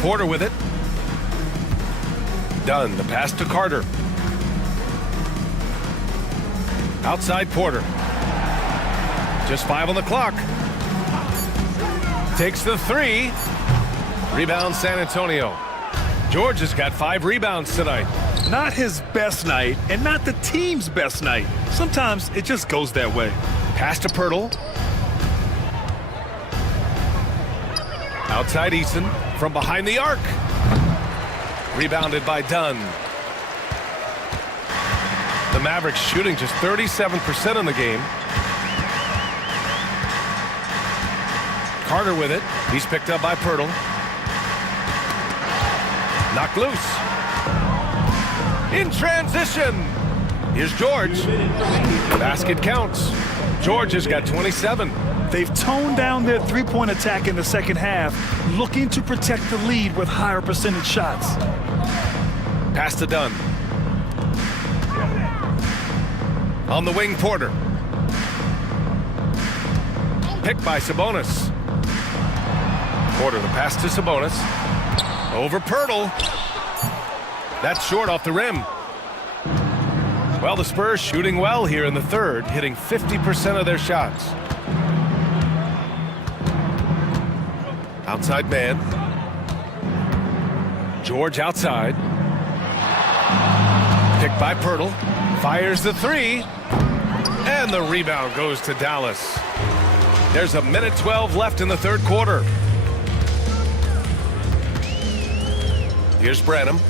Porter with it. Dunn, the pass to Carter. Outside Porter. Just 5 on the clock. Takes the 3. Rebound San Antonio. George has got 5 rebounds tonight. Not his best night, and not the team's best night. Sometimes it just goes that way. Pass to Poeltl. Outside Eason from behind the arc. Rebounded by Dunn. The Mavericks shooting just 37% in the game. Carter with it. He's picked up by Poeltl. Knocked loose. In transition. Here's George. The basket counts. George has got 27. They've toned down their 3-point attack in the 2nd half, looking to protect the lead with higher percentage shots. Pass to Dunn. On the wing, Porter. Picked by Sabonis. Porter, the pass to Sabonis. Over Poeltl. That's short off the rim. Well, the Spurs shooting well here in the 3rd, hitting 50% of their shots. Outside man. George outside. Picked by Poeltl. Fires the 3. And the rebound goes to Dallas. There's 1:12 left in the 3rd quarter. Here's Branham.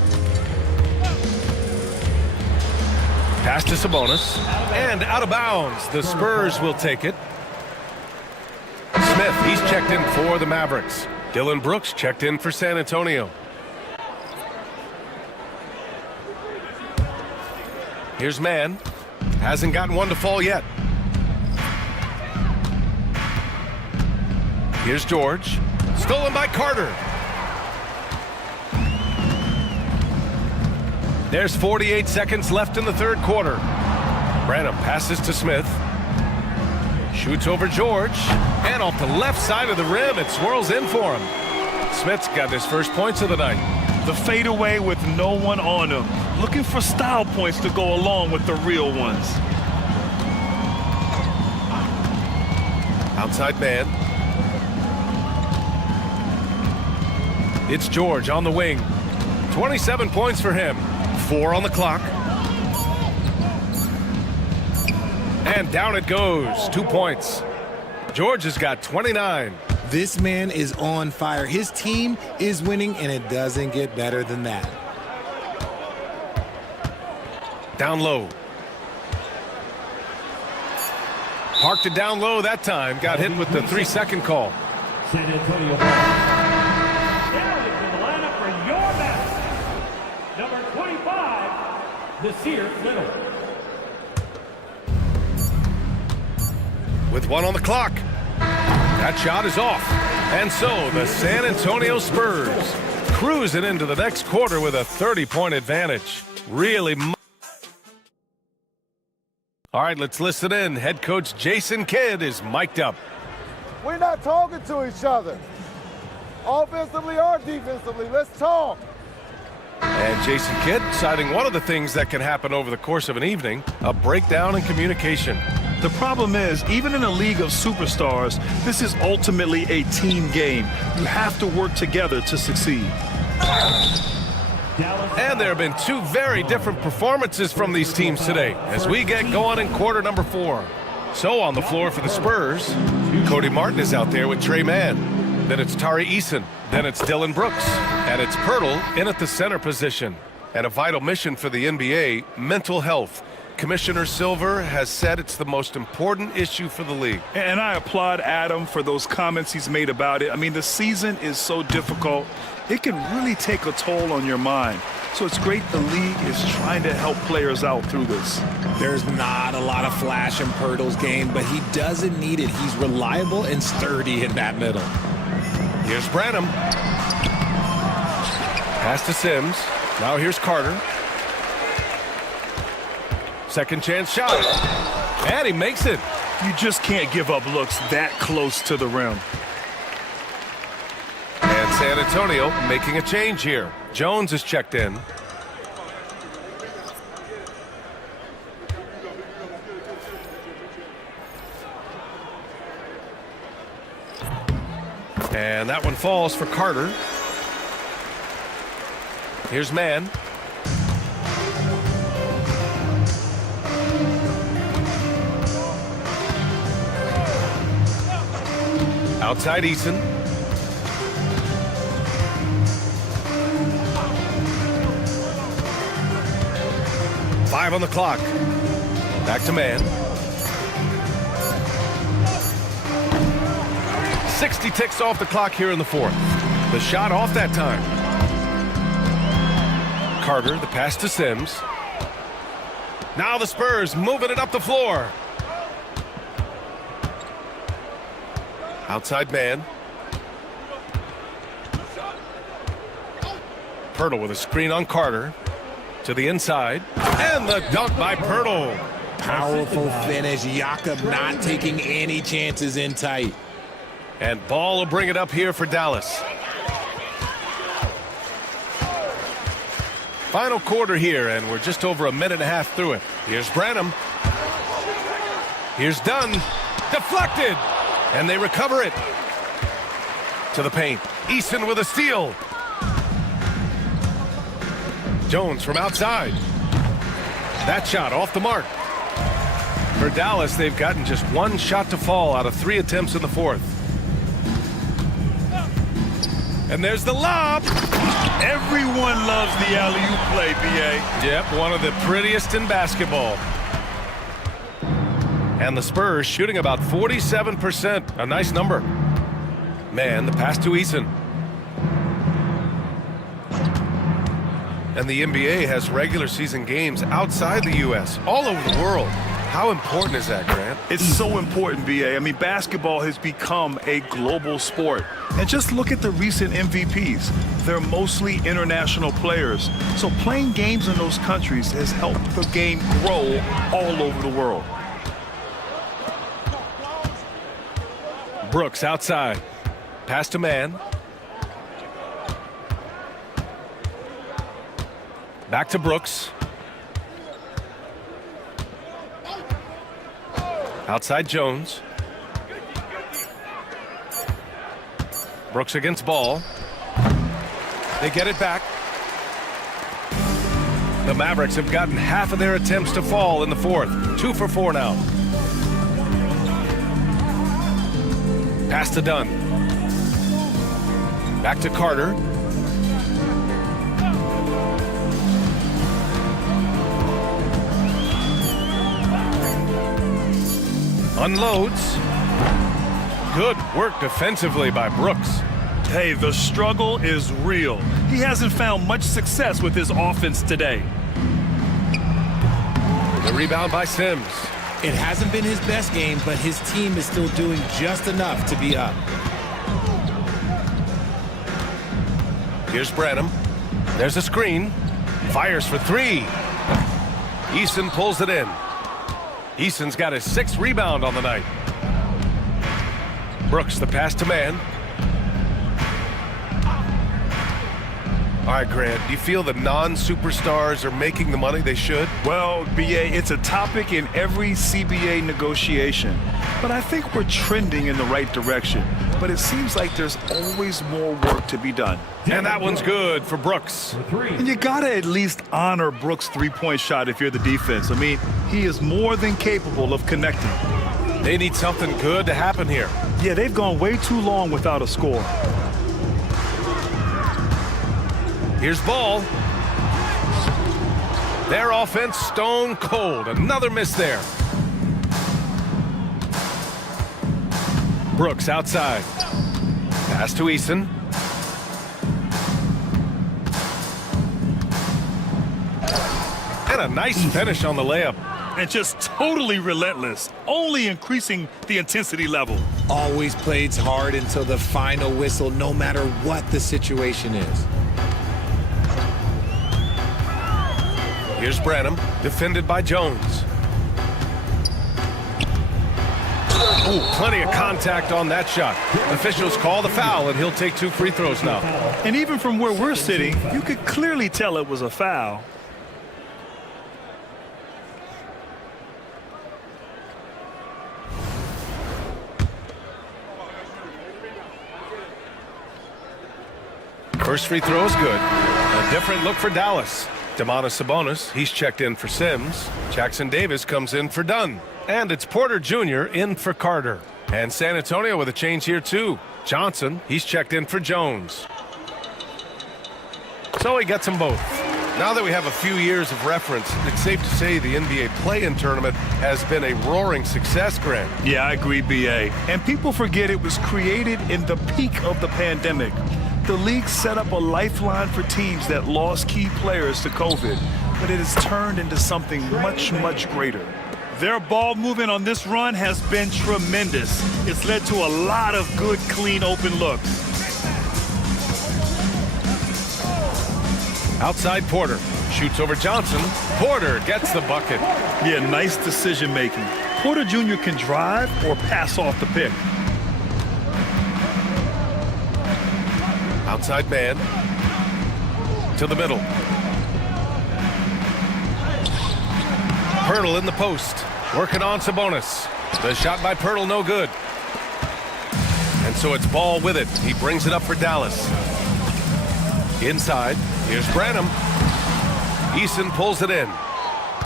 Pass to Sabonis. And out of bounds. The Spurs will take it. Smith, he's checked in for the Mavericks. Dylan Brooks checked in for San Antonio. Here's Mann. Hasn't gotten one to fall yet. Here's George. Stolen by Carter. There's 48 seconds left in the 3rd quarter. Branham passes to Smith. Shoots over George. And off the left side of the rim, it swirls in for him. Smith's got his first points of the night. The fadeaway with no one on him. Looking for style points to go along with the real ones. Outside man. It's George on the wing. 27 points for him. 4 on the clock. And down it goes. 2 points. George has got 29. This man is on fire. His team is winning, and it doesn't get better than that. Down low. Parked it down low that time. Got hit with the 3-second call. San Antonio. Now into the lineup for your best. Number 25, Nasir Little. With 1 on the clock. That shot is off. And so the San Antonio Spurs cruising into the next quarter with a 30-point advantage. Really. All right, let's listen in. Head coach Jason Kidd is mic'd up. We're not talking to each other, offensively or defensively. Let's talk. And Jason Kidd citing one of the things that can happen over the course of an evening, a breakdown in communication. The problem is, even in a league of superstars, this is ultimately a team game. You have to work together to succeed. And there have been 2 very different performances from these teams today as we get going in quarter number 4. So on the floor for the Spurs, Cody Martin is out there with Tre Mann. Then it's Tari Eason. Then it's Dillon Brooks. And it's Poeltl in at the center position. And a vital mission for the NBA, mental health. Commissioner Silver has said it's the most important issue for the league. And I applaud Adam for those comments he's made about it. I mean, the season is so difficult. It can really take a toll on your mind. So it's great the league is trying to help players out through this. There's not a lot of flash in Poeltl's game, but he doesn't need it. He's reliable and sturdy in that middle. Here's Branham. Pass to Sims. Now here's Carter. Second chance shot. And he makes it. You just can't give up looks that close to the rim. And San Antonio making a change here. Jones is checked in. And that one falls for Carter. Here's Mann. Outside Eason. Five on the clock. Back to Mann. 60 ticks off the clock here in the 4th. The shot off that time. Carter, the pass to Sims. Now the Spurs moving it up the floor. Outside Mann. Poeltl with a screen on Carter. To the inside. And the dunk by Poeltl. Powerful finish. Jakob not taking any chances in tight. And Ball will bring it up here for Dallas. Final quarter here, and we're just over a minute and a half through it. Here's Branham. Here's Dunn. Deflected. And they recover it. To the paint. Eason with a steal. Jones from outside. That shot off the mark. For Dallas, they've gotten just one shot to fall out of 3 attempts in the 4th. And there's the lob. Everyone loves the alley-oop play, B.A. Yep, one of the prettiest in basketball. And the Spurs shooting about 47%. A nice number. Man, the pass to Eason. And the NBA has regular season games outside the U.S., all over the world. How important is that, Grant? It's so important, B.A. I mean, basketball has become a global sport. And just look at the recent MVPs. They're mostly international players. So playing games in those countries has helped the game grow all over the world. Brooks outside. Pass to Mann. Back to Brooks. Outside Jones. Brooks against Ball. They get it back. The Mavericks have gotten half of their attempts to fall in the 4th. 2 for 4 now. Pass to Dunn. Back to Carter. Unloads. Good work defensively by Brooks. Hey, the struggle is real. He hasn't found much success with his offense today. The rebound by Sims. It hasn't been his best game, but his team is still doing just enough to be up. Here's Branham. There's a screen. Fires for three. Eason pulls it in. Eason's got his 6th rebound on the night. Brooks, the pass to man. All right, Grant, do you feel the non-superstars are making the money they should? Well, BA, it's a topic in every CBA negotiation. But I think we're trending in the right direction. But it seems like there's always more work to be done. And that one's good for Brooks. And you gotta at least honor Brooks' three-point shot if you're the defense. I mean, he is more than capable of connecting. They need something good to happen here. Yeah, they've gone way too long without a score. Here's Ball. Their offense stone cold. Another miss there. Brooks outside. Pass to Eason. And a nice finish on the layup. And just totally relentless, only increasing the intensity level. Always plays hard until the final whistle, no matter what the situation is. Here's Branham, defended by Jones. Ooh, plenty of contact on that shot. Officials call the foul, and he'll take 2 free throws now. And even from where we're sitting, you could clearly tell it was a foul. First free throw is good. A different look for Dallas. Domantas Sabonis, he's checked in for Sims. Jackson Davis comes in for Dunn. And it's Porter Jr. in for Carter. And San Antonio with a change here too. Johnson, he's checked in for Jones. So he gets them both. Now that we have a few years of reference, it's safe to say the NBA play-in tournament has been a roaring success, Grant. Yeah, I agree, BA. And people forget it was created in the peak of the pandemic. The league set up a lifeline for teams that lost key players to COVID, but it has turned into something much, much greater. Their ball movement on this run has been tremendous. It's led to a lot of good, clean, open looks. Outside Porter, shoots over Johnson. Porter gets the bucket. Yeah, nice decision making. Porter Jr. can drive or pass off the pick. Outside man. To the middle. Pirtle in the post. Working on Sabonis. The shot by Pirtle, no good. And so it's Ball with it. He brings it up for Dallas. Inside. Here's Branham. Eason pulls it in.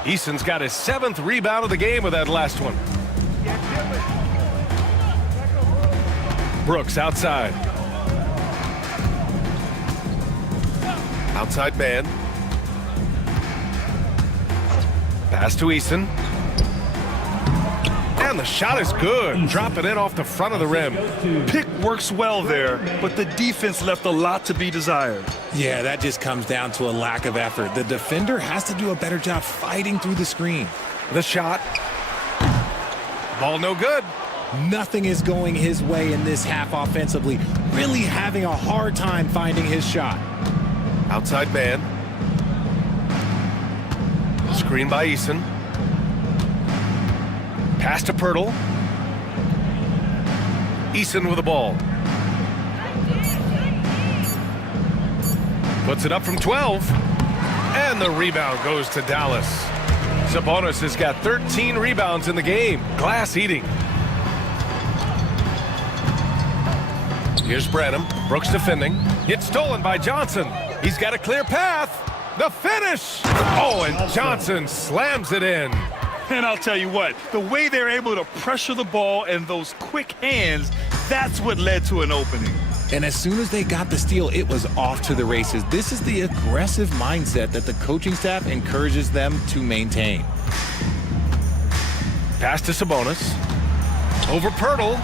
Eason's got his 7th rebound of the game with that last one. Brooks outside. Outside man. Pass to Eason. And the shot is good. Drop it in off the front of the rim. Pick works well there, but the defense left a lot to be desired. Yeah, that just comes down to a lack of effort. The defender has to do a better job fighting through the screen. The shot. Ball no good. Nothing is going his way in this half offensively. Really having a hard time finding his shot. Outside man. Screen by Eason. Pass to Pirtle. Eason with the ball. Puts it up from 12. And the rebound goes to Dallas. Sabonis has got 13 rebounds in the game. Glass eating. Here's Branham. Brooks defending. It's stolen by Johnson. He's got a clear path. The finish. Oh, and Johnson slams it in. And I'll tell you what, the way they're able to pressure the ball and those quick hands, that's what led to an opening. And as soon as they got the steal, it was off to the races. This is the aggressive mindset that the coaching staff encourages them to maintain. Pass to Sabonis. Over Pirtle.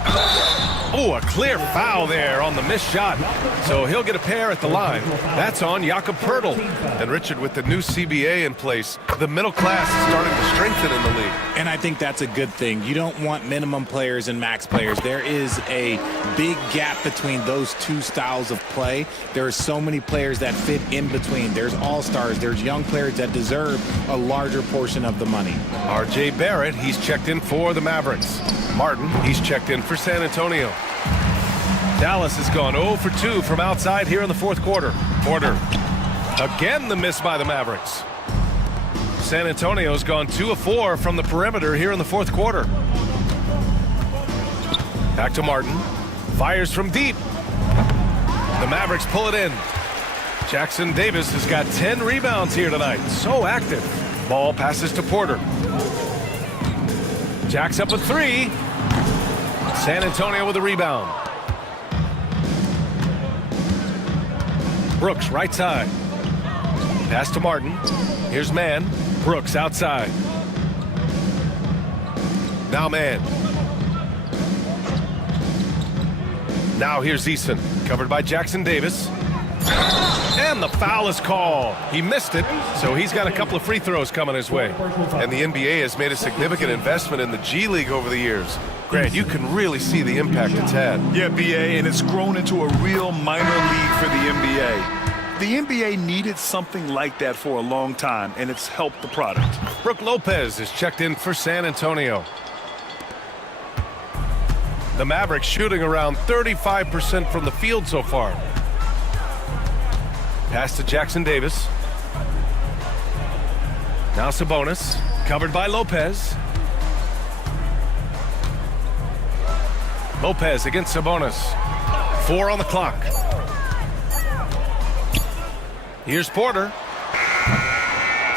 Oh, a clear foul there on the missed shot. So he'll get a pair at the line. That's on Jakob Pirtle. And Richard, with the new CBA in place, the middle class is starting to strengthen in the league. And I think that's a good thing. You don't want minimum players and max players. There is a big gap between those two styles of play. There are so many players that fit in between. There's all-stars. There's young players that deserve a larger portion of the money. R.J. Barrett, he's checked in for the Mavericks. Martin, he's checked in for San Antonio. Dallas has gone 0 for 2 from outside here in the fourth quarter. Porter, again the miss by the Mavericks. San Antonio's gone 2 of 4 from the perimeter here in the fourth quarter. Back to Martin. Fires from deep. The Mavericks pull it in. Jackson Davis has got 10 rebounds here tonight. So active. Ball passes to Porter. Jack's up a 3. San Antonio with a rebound. Brooks right side. Pass to Martin. Here's Mann. Brooks outside. Now Mann. Now here's Eason. Covered by Jackson Davis. And the foul is called. He missed it, so he's got a couple of free throws coming his way. And the NBA has made a significant investment in the G League over the years. Grant, you can really see the impact it's had. Yeah, BA, and it's grown into a real minor league for the NBA. The NBA needed something like that for a long time, and it's helped the product. Brook Lopez is checked in for San Antonio. The Mavericks shooting around 35% from the field so far. Pass to Jackson Davis. Now Sabonis, covered by Lopez. Lopez against Sabonis. 4 on the clock. Here's Porter.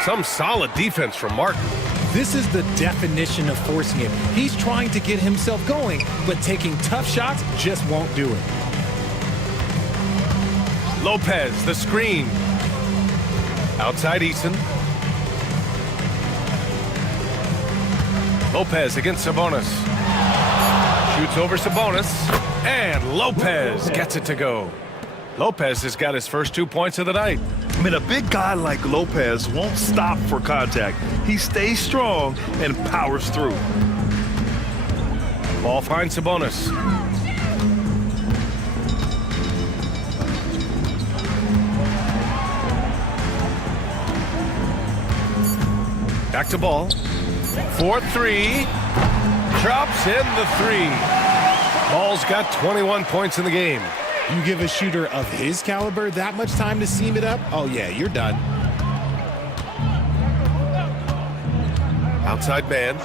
Some solid defense from Martin. This is the definition of forcing it. He's trying to get himself going, but taking tough shots just won't do it. Lopez, the screen. Outside Eason. Lopez against Sabonis. Shoots over Sabonis. And Lopez gets it to go. Lopez has got his first 2 points of the night. I mean, a big guy like Lopez won't stop for contact. He stays strong and powers through. Ball finds Sabonis. Back to Ball. 4-3. Drops in the 3. Ball's got 21 points in the game. You give a shooter of his caliber that much time to seam it up, oh yeah, you're done. Outside man.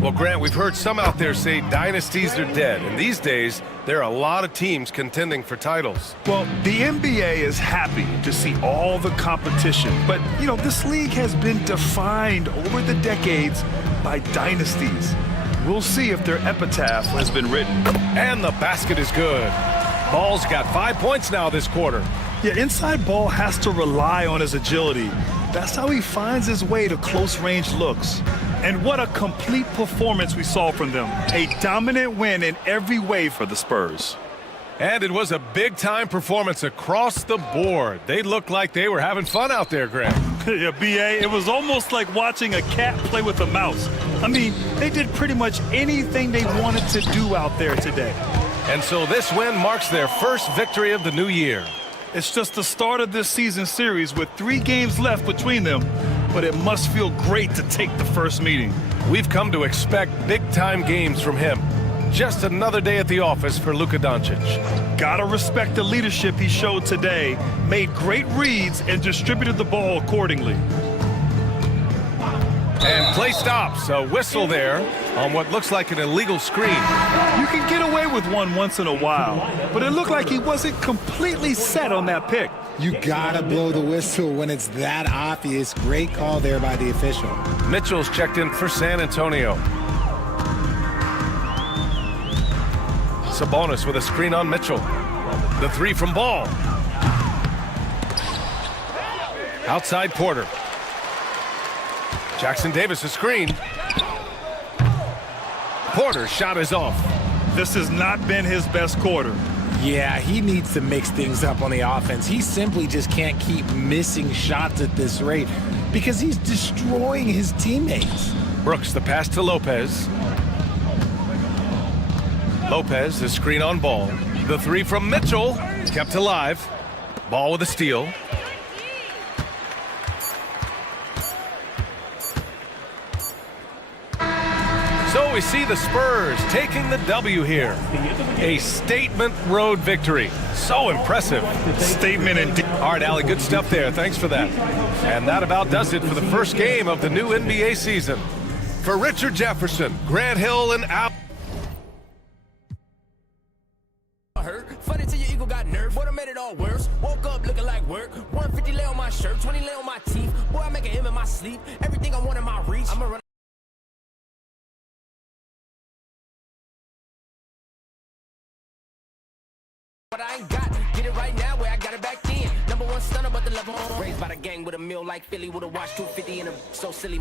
Well, Grant, we've heard some out there say dynasties are dead, and these days there are a lot of teams contending for titles. Well, the NBA is happy to see all the competition, but, you know, this league has been defined over the decades by dynasties. We'll see if their epitaph has been written. And the basket is good. Ball's got 5 points now this quarter. Yeah, inside Ball has to rely on his agility. That's how he finds his way to close-range looks. And what a complete performance we saw from them. A dominant win in every way for the Spurs. And it was a big-time performance across the board. They looked like they were having fun out there, Grant. Yeah, BA, it was almost like watching a cat play with a mouse. I mean, they did pretty much anything they wanted to do out there today. And so this win marks their first victory of the new year. It's just the start of this season series with 3 games left between them, but it must feel great to take the first meeting. We've come to expect big-time games from him. Just another day at the office for Luka Doncic. Gotta respect the leadership he showed today, made great reads, and distributed the ball accordingly. And play stops. A whistle there on what looks like an illegal screen. You can get away with one once in a while, but it looked like he wasn't completely set on that pick. You gotta blow the whistle when it's that obvious. Great call there by the official. Mitchell's checked in for San Antonio. Sabonis with a screen on Mitchell. The three from Ball. Outside Porter. Jackson Davis a screen. Porter's shot is off. This has not been his best quarter. Yeah, he needs to mix things up on the offense. He simply just can't keep missing shots at this rate because he's destroying his teammates. Brooks the pass to Lopez. Lopez the screen on Ball. The three from Mitchell kept alive. Ball with a steal. So we see the Spurs taking the W here. A statement road victory. So impressive. Statement indeed. All right, Allie, good stuff there. Thanks for that. And that about does it for the first game of the new NBA season. For Richard Jefferson, Grant Hill, and Al. Funny till your ego got nerfed. Boy, I made it all worse. Woke up looking like work. 150 lay on my shirt, 20 lay on my teeth. Boy, I make an M in my sleep. Everything I want in my reach. I'ma run. But I ain't got get it right now where I got it back then. Number one stunner, but the level raised by the gang with a meal like Philly with a watch 250 and a so silly.